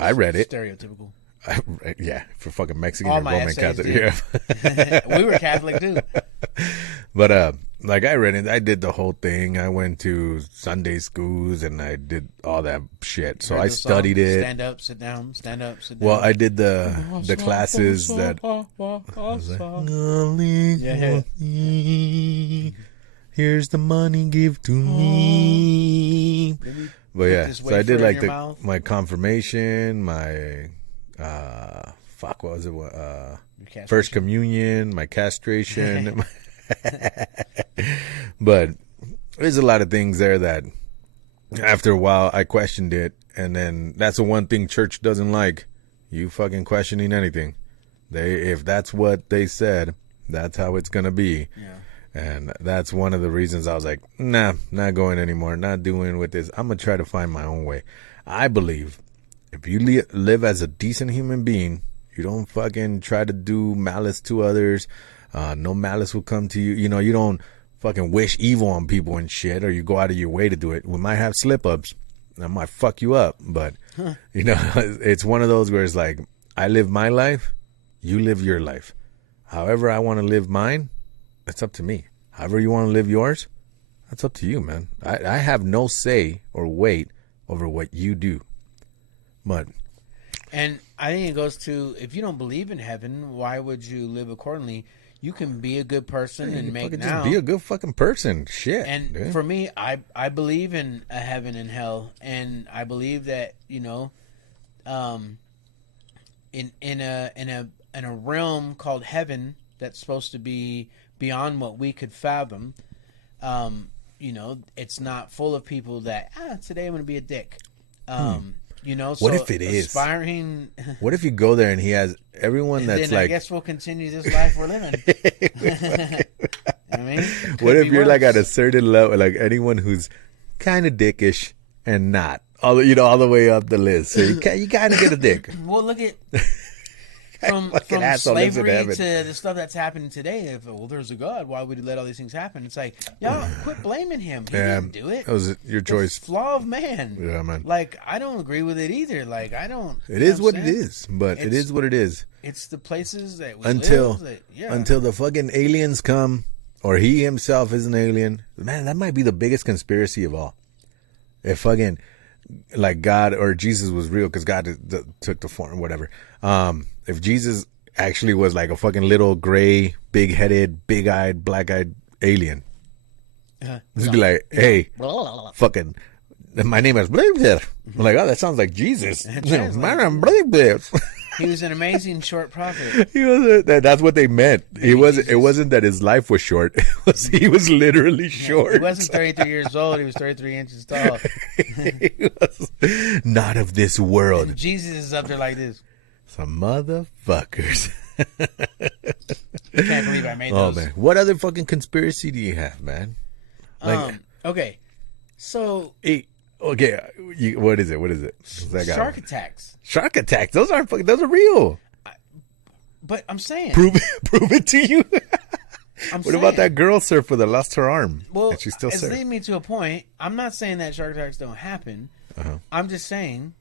I read it. Stereotypical. For fucking Mexican and Roman Catholic. Yeah. We were Catholic, too. But, like, I read it. I did the whole thing. I went to Sunday schools, and I did all that shit. So I studied it. Stand up, sit down. Stand up, sit down. Well, I did the classes that... Here's the money, give to me. But yeah, so I did like my confirmation, my what was it? First communion, my castration. But there's a lot of things there that after a while I questioned it, and then that's the one thing church doesn't like. You fucking questioning anything. If that's what they said, that's how it's gonna be. Yeah. And that's one of the reasons I was like, nah, not going anymore, not doing with this. I'm going to try to find my own way. I believe if you live as a decent human being, you don't fucking try to do malice to others. No malice will come to you. You know, you don't fucking wish evil on people and shit, or you go out of your way to do it. We might have slip-ups. I might fuck you up. But, you know, it's one of those where it's like, I live my life, you live your life. However I want to live mine, it's up to me. However you want to live yours, that's up to you, man. I have no say or weight over what you do. But and I think it goes to, if you don't believe in heaven, why would you live accordingly? You can be a good person and make now. Just be a good fucking person. Shit. And for me, I believe in a heaven and hell, and I believe that, you know, in a realm called heaven that's supposed to be beyond what we could fathom, you know, it's not full of people that today I'm going to be a dick. You know, so what if it is aspiring? What if you go there and he has everyone that's then like? I guess we'll continue this life we're living. I mean, what if you're like at a certain level, like anyone who's kind of dickish and not, all the way up the list. So you kind of get a dick. Well, look at. From slavery to the stuff that's happening today. If there's a God, why would he let all these things happen? It's like, y'all quit blaming him. He didn't do it. That was your choice. The flaw of man. Yeah, man. Like, I don't agree with it either. Like, I don't. It is what it is, but it is what it is. It's the places that we until live. Until the fucking aliens come, or he himself is an alien. Man, that might be the biggest conspiracy of all. If fucking like God or Jesus was real, because God took the form, whatever. If Jesus actually was like a fucking little gray, big-headed, big-eyed, black-eyed alien, just be like, hey, fucking, my name is Blair. I'm like, oh, that sounds like Jesus. Man, I'm Blair. He was an amazing short prophet. That's what they meant. It wasn't that his life was short. He was literally short. He wasn't 33 years old. He was 33 inches tall. He was not of this world. And Jesus is up there like this. Some motherfuckers. I can't believe I made those. Oh, man. What other fucking conspiracy do you have, man? Like, okay. So. Okay. What is it? Shark attacks. Shark attacks. Those are real. But I'm saying. Prove it to you. What about that girl surfer that lost her arm? Well, and she still it's leading me to a point. I'm not saying that shark attacks don't happen. I'm just saying.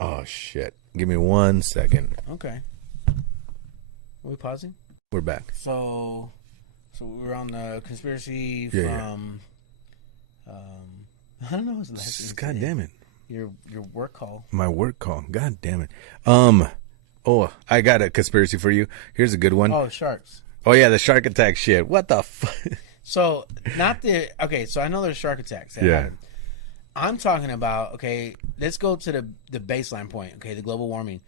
Oh, shit. Give me 1 second. Okay. Are we pausing? We're back. So we're on the conspiracy from. I don't know what's the last name. God damn it. Your work call. My work call. God damn it. Oh, I got a conspiracy for you. Here's a good one. Oh, sharks. Oh yeah, the shark attack shit. What the fuck? So so I know there's shark attacks. Happen. I'm talking about, okay, let's go to the baseline point, okay, the global warming.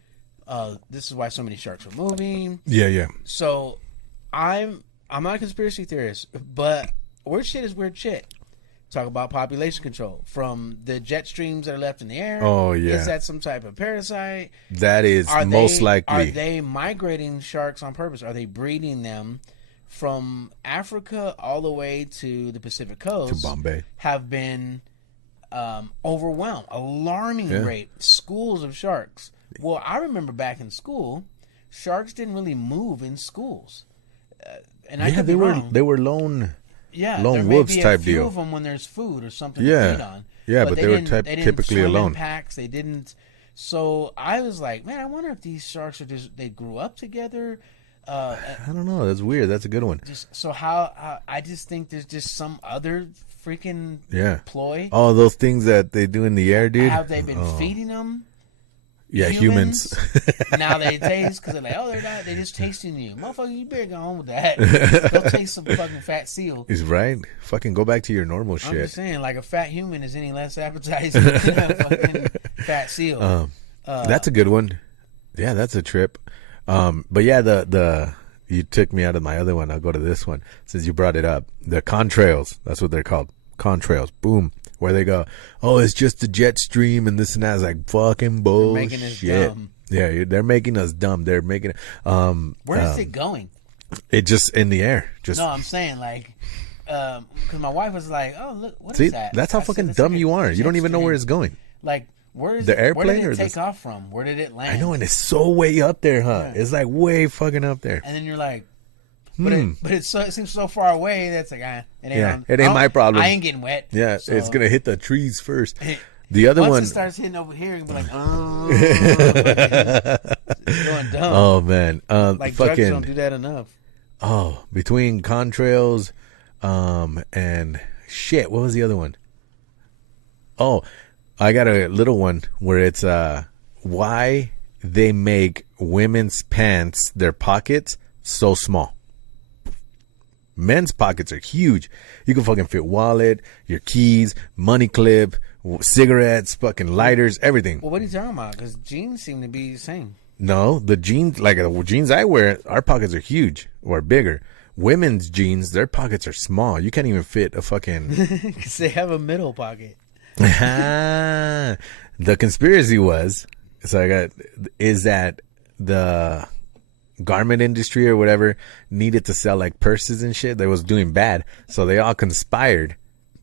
This is why so many sharks are moving. Yeah. So I'm not a conspiracy theorist, but weird shit is weird shit. Talk about population control from the jet streams that are left in the air. Oh, yeah. Is that some type of parasite? That is most likely. Are they migrating sharks on purpose? Are they breeding them from Africa all the way to the Pacific coast? To Bombay. Have been overwhelmed. Alarming rate. Schools of sharks. Well, I remember back in school, sharks didn't really move in schools. And I could be wrong. They were lone... Yeah, lone wolves type deal. There may be a few of them when there's food or something to feed on. Yeah, but they were typically alone. In packs, they didn't. So I was like, man, I wonder if these sharks are they grew up together. I don't know. That's weird. That's a good one. How I just think there's just some other freaking ploy. Oh, those things that they do in the air, dude. Have they been feeding them? Yeah, humans. Now they taste because they're like, oh, they're just tasting you, motherfucker. You better go on with that. Go taste some fucking fat seal. He's right. Fucking go back to your normal shit. I'm just saying, like a fat human is any less appetizing than a fucking fat seal. That's a good one. Yeah, that's a trip. But yeah, the you took me out of my other one. I'll go to this one since you brought it up. The contrails. That's what they're called. Contrails. Boom. Where they go, oh, it's just the jet stream and this and that. It's like fucking bullshit. They're making us dumb. Yeah, they're making us dumb. They're making it. Where is it going? It just in the air. Just no, I'm saying like, because my wife was like, oh, look, what see, is that? That's how fucking dumb you are. You don't even know where it's going. Like, where's the airplane? Where did or it take off from? Where did it land? I know, and it's so way up there, huh? Yeah. It's like way fucking up there. And then you're like, but it seems so far away that's like, it ain't my problem. I ain't getting wet. Yeah, so. It's gonna hit the trees first. The other once one it starts hitting over here, and be like, oh, going dumb. Oh man, like fucking drugs don't do that enough. Oh, between contrails, and shit. What was the other one? Oh, I got a little one where it's why they make women's pants, their pockets, so small. Men's pockets are huge. You can fucking fit wallet, your keys, money clip, cigarettes, fucking lighters, everything. Well, what are you talking about? Because jeans seem to be the same. No, the jeans, like the jeans I wear, our pockets are huge or bigger. Women's jeans, their pockets are small. You can't even fit a fucking... Because they have a middle pocket. The conspiracy was, is that the garment industry or whatever needed to sell like purses and shit that was doing bad, so they all conspired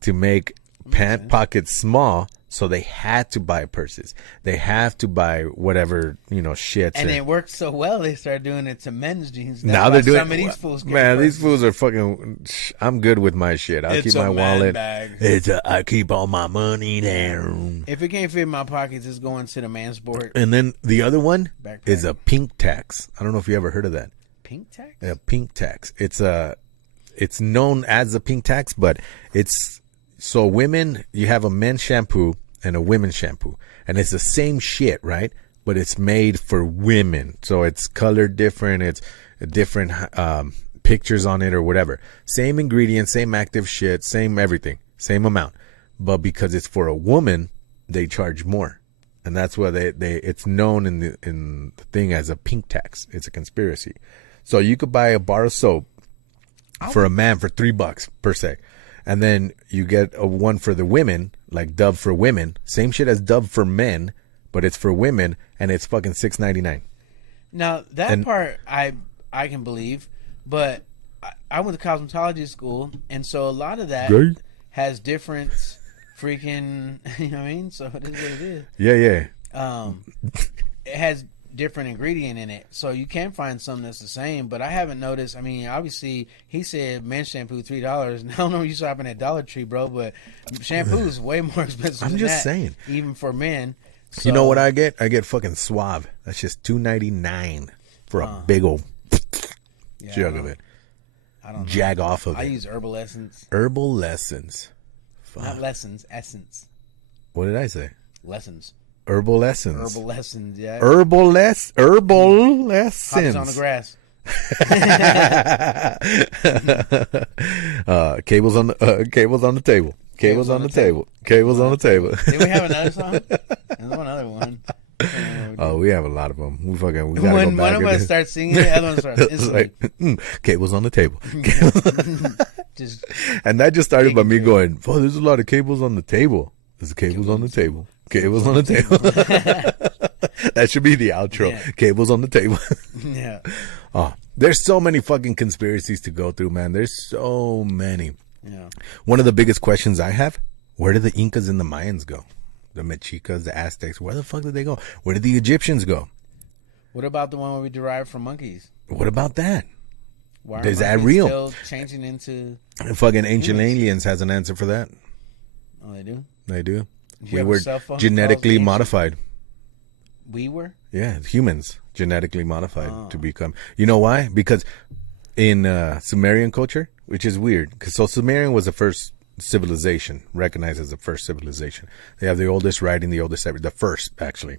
to make pant pockets small, so they had to buy purses, they have to buy whatever, shit, and it worked so well they started doing it to men's jeans. Now they're doing some of these fools. Man, these fools are fucking. I'm good with my shit. I'll keep my wallet. I keep all my money there. If it can't fit in my pockets, it's going to the man sport. And then the other one is a pink tax. I don't know if you ever heard of that. Pink tax? Yeah, pink tax. It's known as a pink tax, but it's so women. You have a men's shampoo and a women's shampoo, and it's the same shit, right? But it's made for women, so it's colored different. It's different pictures on it or whatever. Same ingredients, same active shit, same everything, same amount. But because it's for a woman, they charge more, and that's why they it's known in the thing as a pink tax. It's a conspiracy. So you could buy a bar of soap for a man for $3 per se. And then you get a one for the women, like Dove for women. Same shit as Dove for men, but it's for women, and it's fucking $6.99. Now, that part I can believe, but I went to cosmetology school, and so a lot of that has different freaking, you know what I mean? So it is what it is. Yeah. It has different ingredient in it, so you can find something that's the same, but I haven't noticed. I mean, obviously he said men's shampoo $3, and I don't know you shopping at Dollar Tree, bro, but shampoo is way more expensive. I'm just saying, even for men. So, you know what I get fucking Suave. That's just $2.99 for a big old jug of it. I don't know. Jag off of it. I use Herbal Essence. Not lessons, essence. What did I say? Lessons. Herbal Essence. Yeah. Herbal Essence. Hops on the grass. Cables on the table. Cables on the table. Cables on the table. Did we have another song? There's one other one. Oh, we have a lot of them. We gotta when go back. one of us starts singing, the other one starts instantly. Cables on the table. And that just started by me going, oh, there's a lot of cables on the table. There's cables on the table. Cables on the table. That should be the outro. Yeah. Cables on the table. Yeah. Oh, there's so many fucking conspiracies to go through, man. There's so many. Yeah. One of the biggest questions I have, where did the Incas and the Mayans go? The Mexicas, the Aztecs, where the fuck did they go? Where did the Egyptians go? What about the one where we derived from monkeys? What about that? Why is that real? Still changing into fucking ancient aliens has an answer for that. Oh, they do? They do. We were genetically modified. We were? Yeah, humans genetically modified to become. You know why? Because in Sumerian culture, which is weird, because Sumerian was the first civilization, recognized as the first civilization. They have the oldest writing, the oldest ever, the first actually.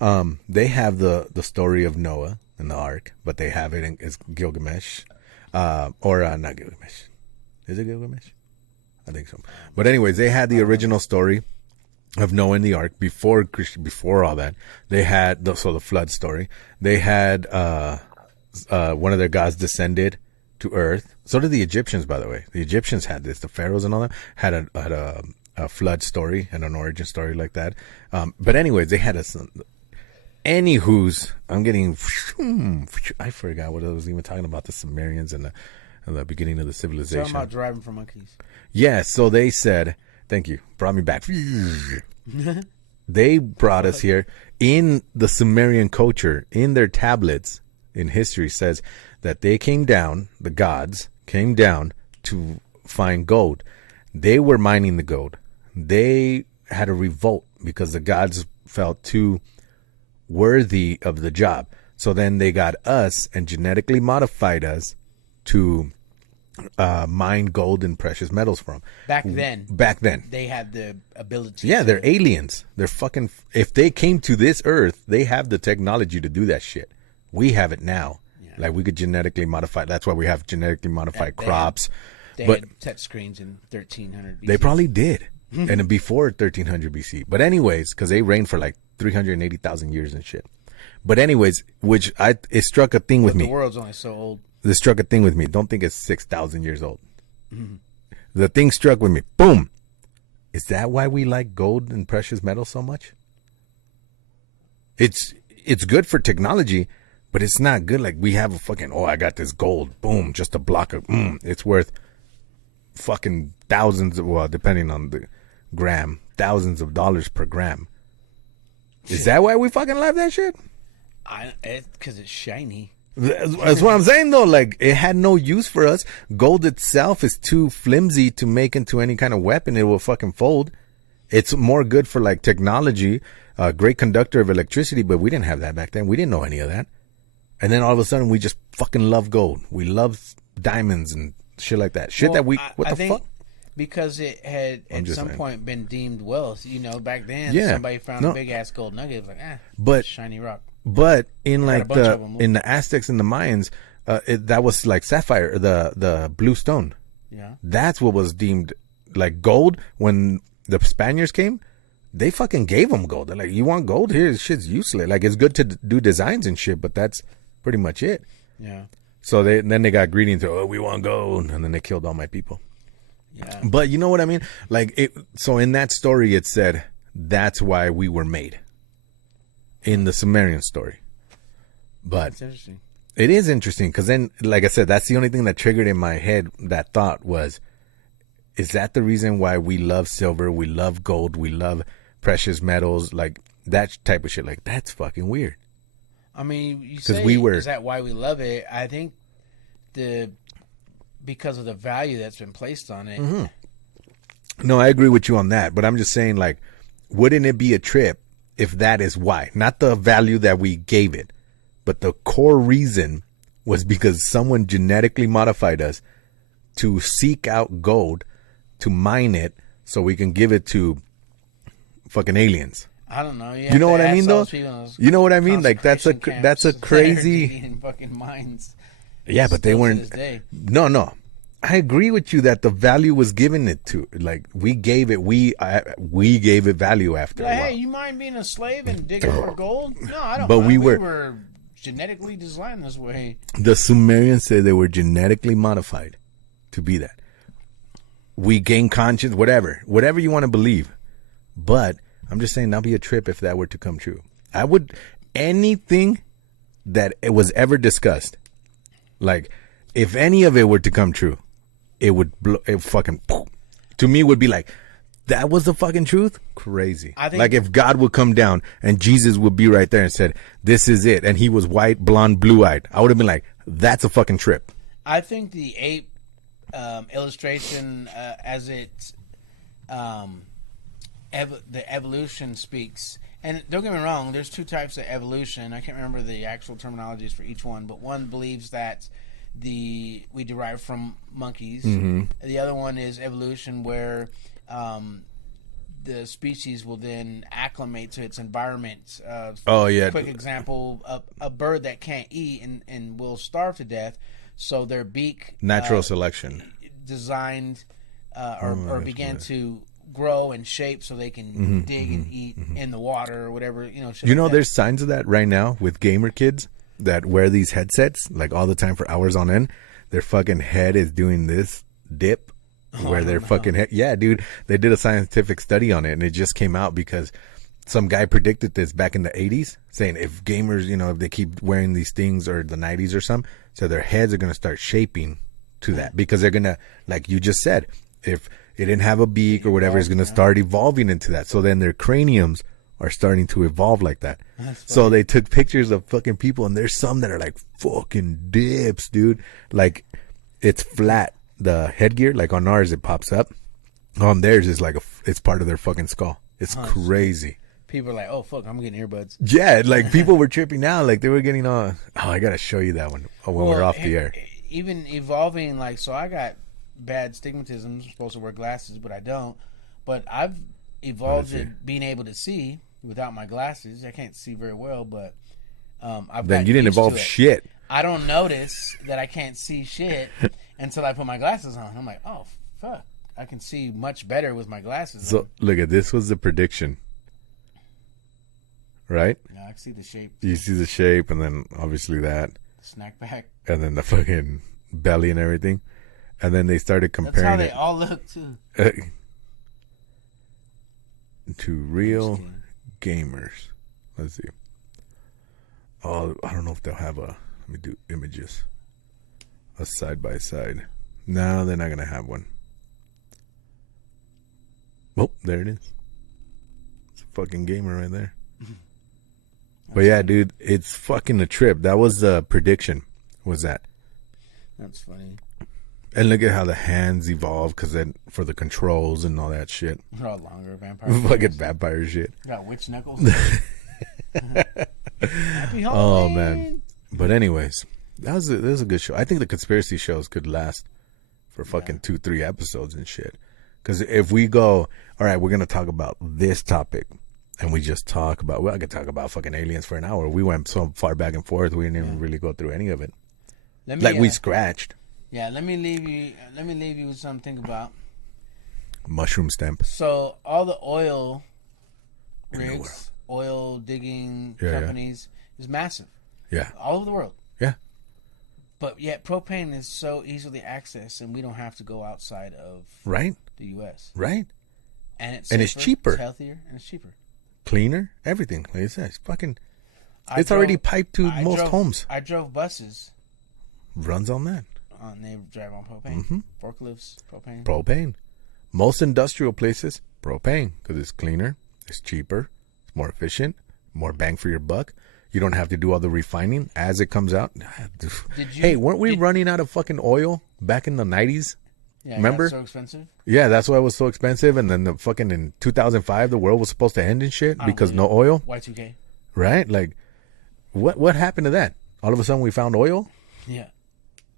They have the story of Noah and the ark, but they have it as Gilgamesh, not Gilgamesh. Is it Gilgamesh? I think so. But anyways, they had the original story of Noah and the ark before all that. They had the flood story. They had one of their gods descended to earth. So did the Egyptians, by the way. The Egyptians had this. The pharaohs and all that had a flood story and an origin story like that. But anyways, they had I forgot what I was even talking about, the Sumerians and the beginning of the civilization. Talking about driving for monkeys. Yeah, so they said, thank you, brought me back. They brought us here in the Sumerian culture, in their tablets, in history says that they came down, the gods came down to find gold. They were mining the gold. They had a revolt because the gods felt too worthy of the job. So then they got us and genetically modified us to mine gold and precious metals from. Back then. They had the ability. Yeah, they're aliens. They're fucking... If they came to this earth, they have the technology to do that shit. We have it now. Yeah. Like, we could genetically modify... That's why we have genetically modified crops. They had touch screens in 1300 BC. They probably did. And before 1300 BC. But anyways, because they reigned for like 380,000 years and shit. But anyways, it struck a thing with me. The world's only so old. This struck a thing with me. Don't think it's 6,000 years old. Mm-hmm. The thing struck with me. Boom. Is that why we like gold and precious metals so much? It's good for technology, but it's not good. Like, we have a fucking, I got this gold. Boom. Just a block of, it's worth fucking thousands of, well, depending on the gram, thousands of dollars per gram. Is that why we fucking love that shit? Because it's shiny. That's what I'm saying, though. Like, it had no use for us. Gold itself is too flimsy to make into any kind of weapon. It will fucking fold. It's more good for, like, technology, a great conductor of electricity, but we didn't have that back then. We didn't know any of that. And then all of a sudden, we just fucking love gold. We love diamonds and shit like that. Shit that we... What the fuck? Because it had at some point been deemed wealth. You know, back then, somebody found a big-ass gold nugget. It was like, shiny rock. But in like in the Aztecs and the Mayans, that was like sapphire, the blue stone. Yeah, that's what was deemed like gold. When the Spaniards came, they fucking gave them gold. They're like, "You want gold? Here, this shit's useless. Like, it's good to do designs and shit, but that's pretty much it." Yeah. So then they got greedy and said, we want gold, and then they killed all my people. Yeah. But you know what I mean? Like, so in that story, it said that's why we were made. In the Sumerian story. But it's interesting. It is interesting because then, like I said, that's the only thing that triggered in my head that thought was, is that the reason why we love silver, we love gold, we love precious metals, like that type of shit? Like, that's fucking weird. I mean, you say, is that why we love it? I think because of the value that's been placed on it. Mm-hmm. No, I agree with you on that. But I'm just saying, like, wouldn't it be a trip if that is why? Not the value that we gave it, but the core reason was because someone genetically modified us to seek out gold, to mine it, so we can give it to fucking aliens. I don't know. You know what I mean, though? You know what I mean? Like, that's a crazy in fucking mines. Yeah, but they weren't. No. I agree with you that the value was given it to, like, we gave it value after a while. Hey, you mind being a slave and digging for gold? No, I don't. But we were genetically designed this way. The Sumerians say they were genetically modified to be that. We gain conscience, whatever you want to believe. But I'm just saying, that'd be a trip if that were to come true. Anything that it was ever discussed, like, if any of it were to come true, it would fucking, to me, would be like, that was the fucking truth? Crazy. I think, like, if God would come down and Jesus would be right there and said, this is it, and he was white, blonde, blue-eyed, I would have been like, that's a fucking trip. I think the ape illustration, as it, the evolution speaks, and don't get me wrong, there's two types of evolution. I can't remember the actual terminologies for each one, but one believes that we derive from monkeys. Mm-hmm. The other one is evolution, where the species will then acclimate to its environment. Quick example: a bird that can't eat and will starve to death, so their beak natural selection designed or began to grow and shape so they can dig and eat in the water or whatever. There's signs of that right now with gamer kids that wear these headsets like all the time for hours on end. Their fucking head is doing this dip where their fucking head. Yeah, dude, they did a scientific study on it and it just came out because some guy predicted this back in the 80s, saying if gamers, if they keep wearing these things, or the 90s or something, so their heads are going to start shaping to that because they're going to, like you just said, if it didn't have a beak or whatever, it's going to start evolving into that. So then their craniums are starting to evolve like that. So they took pictures of fucking people, and there's some that are like fucking dips, dude. Like it's flat, the headgear. Like on ours, it pops up. On theirs is like it's part of their fucking skull. It's crazy. People are like, oh fuck, I'm getting earbuds. Yeah, like people were tripping out. Like they were getting on. Oh, I gotta show you that one when we're off the air. Even evolving, like, so I got bad stigmatism. I'm supposed to wear glasses, but I don't. But I've evolved in being able to see without my glasses. I can't see very well, but then you didn't evolve shit. I don't notice that I can't see shit until I put my glasses on. I'm like, oh fuck, I can see much better with my glasses So on. Look at this. Was the prediction, right? Yeah, I can see the shape. You see the shape, and then obviously that Snack pack, and then the fucking belly and everything, and then they started comparing. That's how they all look too. To real gamers. Let's see. Oh, I don't know if they'll have let me do images. A side by side. No, they're not going to have one. Oh, there it is. It's a fucking gamer right there. But yeah, dude, it's fucking a trip. That was the prediction. Was that? That's funny. And look at how the hands evolve, because then for the controls and all that shit. They're all longer vampire. Fucking vampire shit. Got witch knuckles. Happy oh man! But anyways, that was a good show. I think the conspiracy shows could last for fucking 2-3 episodes and shit. Because if we go, all right, we're gonna talk about this topic, and we just talk about, well, I could talk about fucking aliens for an hour. We went so far back and forth, we didn't even really go through any of it. We scratched. Yeah, let me leave you with something to think about. Mushroom stamp. So all the oil rigs, oil digging companies is massive. Yeah. All over the world. Yeah. But yet propane is so easily accessed, and we don't have to go outside of the U.S. Right. And it's it's cheaper. It's healthier, and it's cheaper. Cleaner, everything. Like I said, it's fucking. It's already piped to most homes. I drove buses. Runs on that. They drive on propane. Mm-hmm. Forklifts, propane. Propane. Most industrial places, propane, because it's cleaner, it's cheaper, it's more efficient, more bang for your buck. You don't have to do all the refining as it comes out. Hey, weren't we running out of fucking oil back in the 90s? Yeah, remember? So expensive. Yeah, that's why it was so expensive. And then the fucking in 2005, the world was supposed to end and shit because no oil. Y2K. Right? Like, what happened to that? All of a sudden, we found oil. Yeah.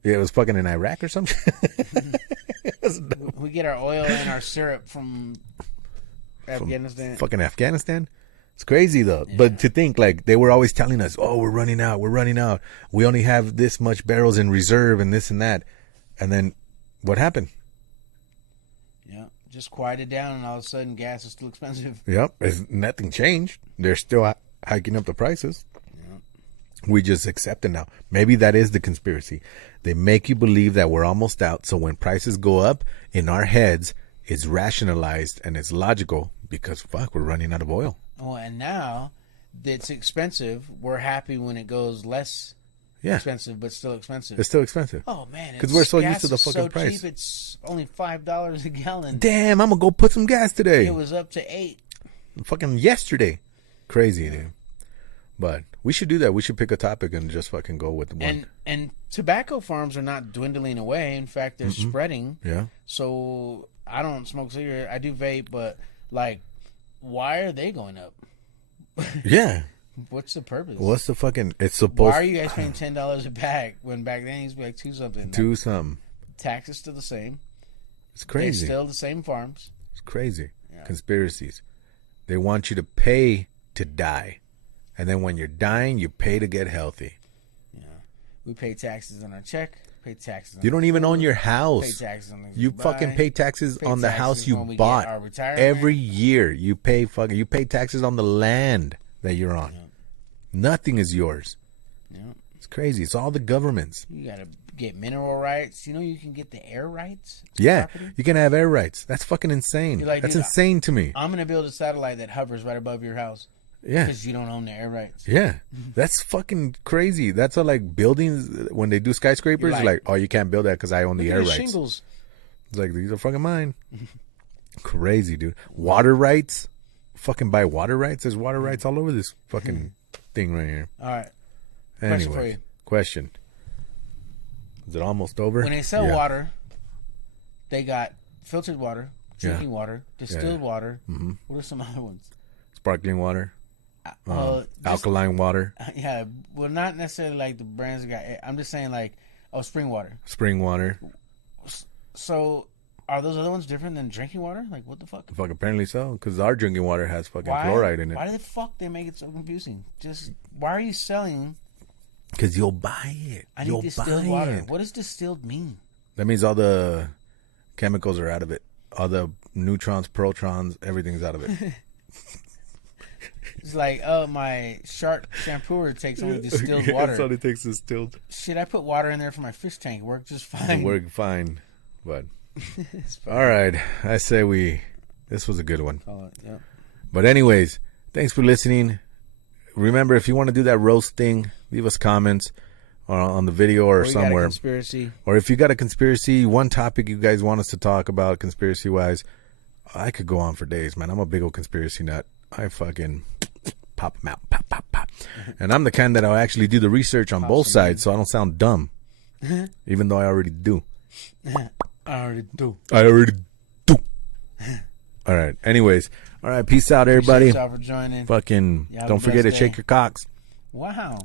Yeah, it was fucking in Iraq or something. We get our oil and our syrup from Afghanistan. Fucking Afghanistan. It's crazy though. Yeah. But to think, like, they were always telling us, oh, we're running out. We only have this much barrels in reserve and this and that. And then what happened? Yeah, just quieted down, and all of a sudden gas is still expensive. Yep. Nothing changed. They're still hiking up the prices. We just accept it now. Maybe that is the conspiracy. They make you believe that we're almost out. So when prices go up, in our heads, it's rationalized and it's logical because, fuck, we're running out of oil. Oh, and now it's expensive. We're happy when it goes less expensive, but still expensive. It's still expensive. Oh, man. Because we're so used to the fucking so price. Cheap, it's only $5 a gallon. Damn, I'm going to go put some gas today. It was up to $8. Fucking yesterday. Crazy, dude. But we should do that. We should pick a topic and just fucking go with one. And tobacco farms are not dwindling away. In fact, they're spreading. Yeah. So I don't smoke cigarette. I do vape, but like, why are they going up? Yeah. What's the purpose? What's the fucking? It's supposed. Why are you guys paying $10 a bag when back then it used to be like $2-something? $2-something. Taxes still the same. It's crazy. They're still the same farms. It's crazy. conspiracies. They want you to pay to die. And then when you're dying, you pay to get healthy. Yeah. We pay taxes on our check. Pay taxes on You don't even own your house. Pay taxes on the You fucking pay taxes on the house you bought. Every year you pay taxes on the land that you're on. Yep. Nothing is yours. Yep. It's crazy. It's all the government's. You gotta get mineral rights. You know you can get the air rights. Yeah, you can have air rights. That's fucking insane. Like, that's insane to me. I'm gonna build a satellite that hovers right above your house. Yeah, because you don't own the air rights. Yeah, that's fucking crazy. That's how, like, buildings, when they do skyscrapers, like, oh, you can't build that because I own the air rights. Shingles. It's like, these are fucking mine. Crazy, dude. Water rights. Fucking buy water rights. There's water rights all over this fucking thing right here. All right. Anyway, question for you. Question. Is it almost over? When they sell water, they got filtered water, drinking water, distilled water. Mm-hmm. What are some other ones? Sparkling water. Alkaline water. Yeah, well, not necessarily like the brands that got. I'm just saying, like, spring water. Spring water. So, are those other ones different than drinking water? Like, what the fuck? Fuck, apparently so. Because our drinking water has fucking fluoride in it. Why the fuck they make it so confusing? Just, why are you selling? Because you'll buy it. I need distilled water. What does distilled mean? That means all the chemicals are out of it. All the neutrons, protons, everything's out of it. It's like, oh, my shark shampooer takes only distilled water. That's all it takes is distilled. Shit, I put water in there for my fish tank. It worked just fine. It worked fine. But, all right. I say this was a good one. Yep. But anyways, thanks for listening. Remember, if you want to do that roast thing, leave us comments on the video or somewhere. Conspiracy. Or if you got a conspiracy, one topic you guys want us to talk about conspiracy-wise, I could go on for days, man. I'm a big old conspiracy nut. I fucking pop them out. Pop, pop, pop. And I'm the kind that'll actually do the research on both sides so I don't sound dumb. Even though I already do. I already do. All right. Anyways. All right. Peace out, everybody. Appreciate y'all for joining. Fucking don't forget to shake your cocks. Wow.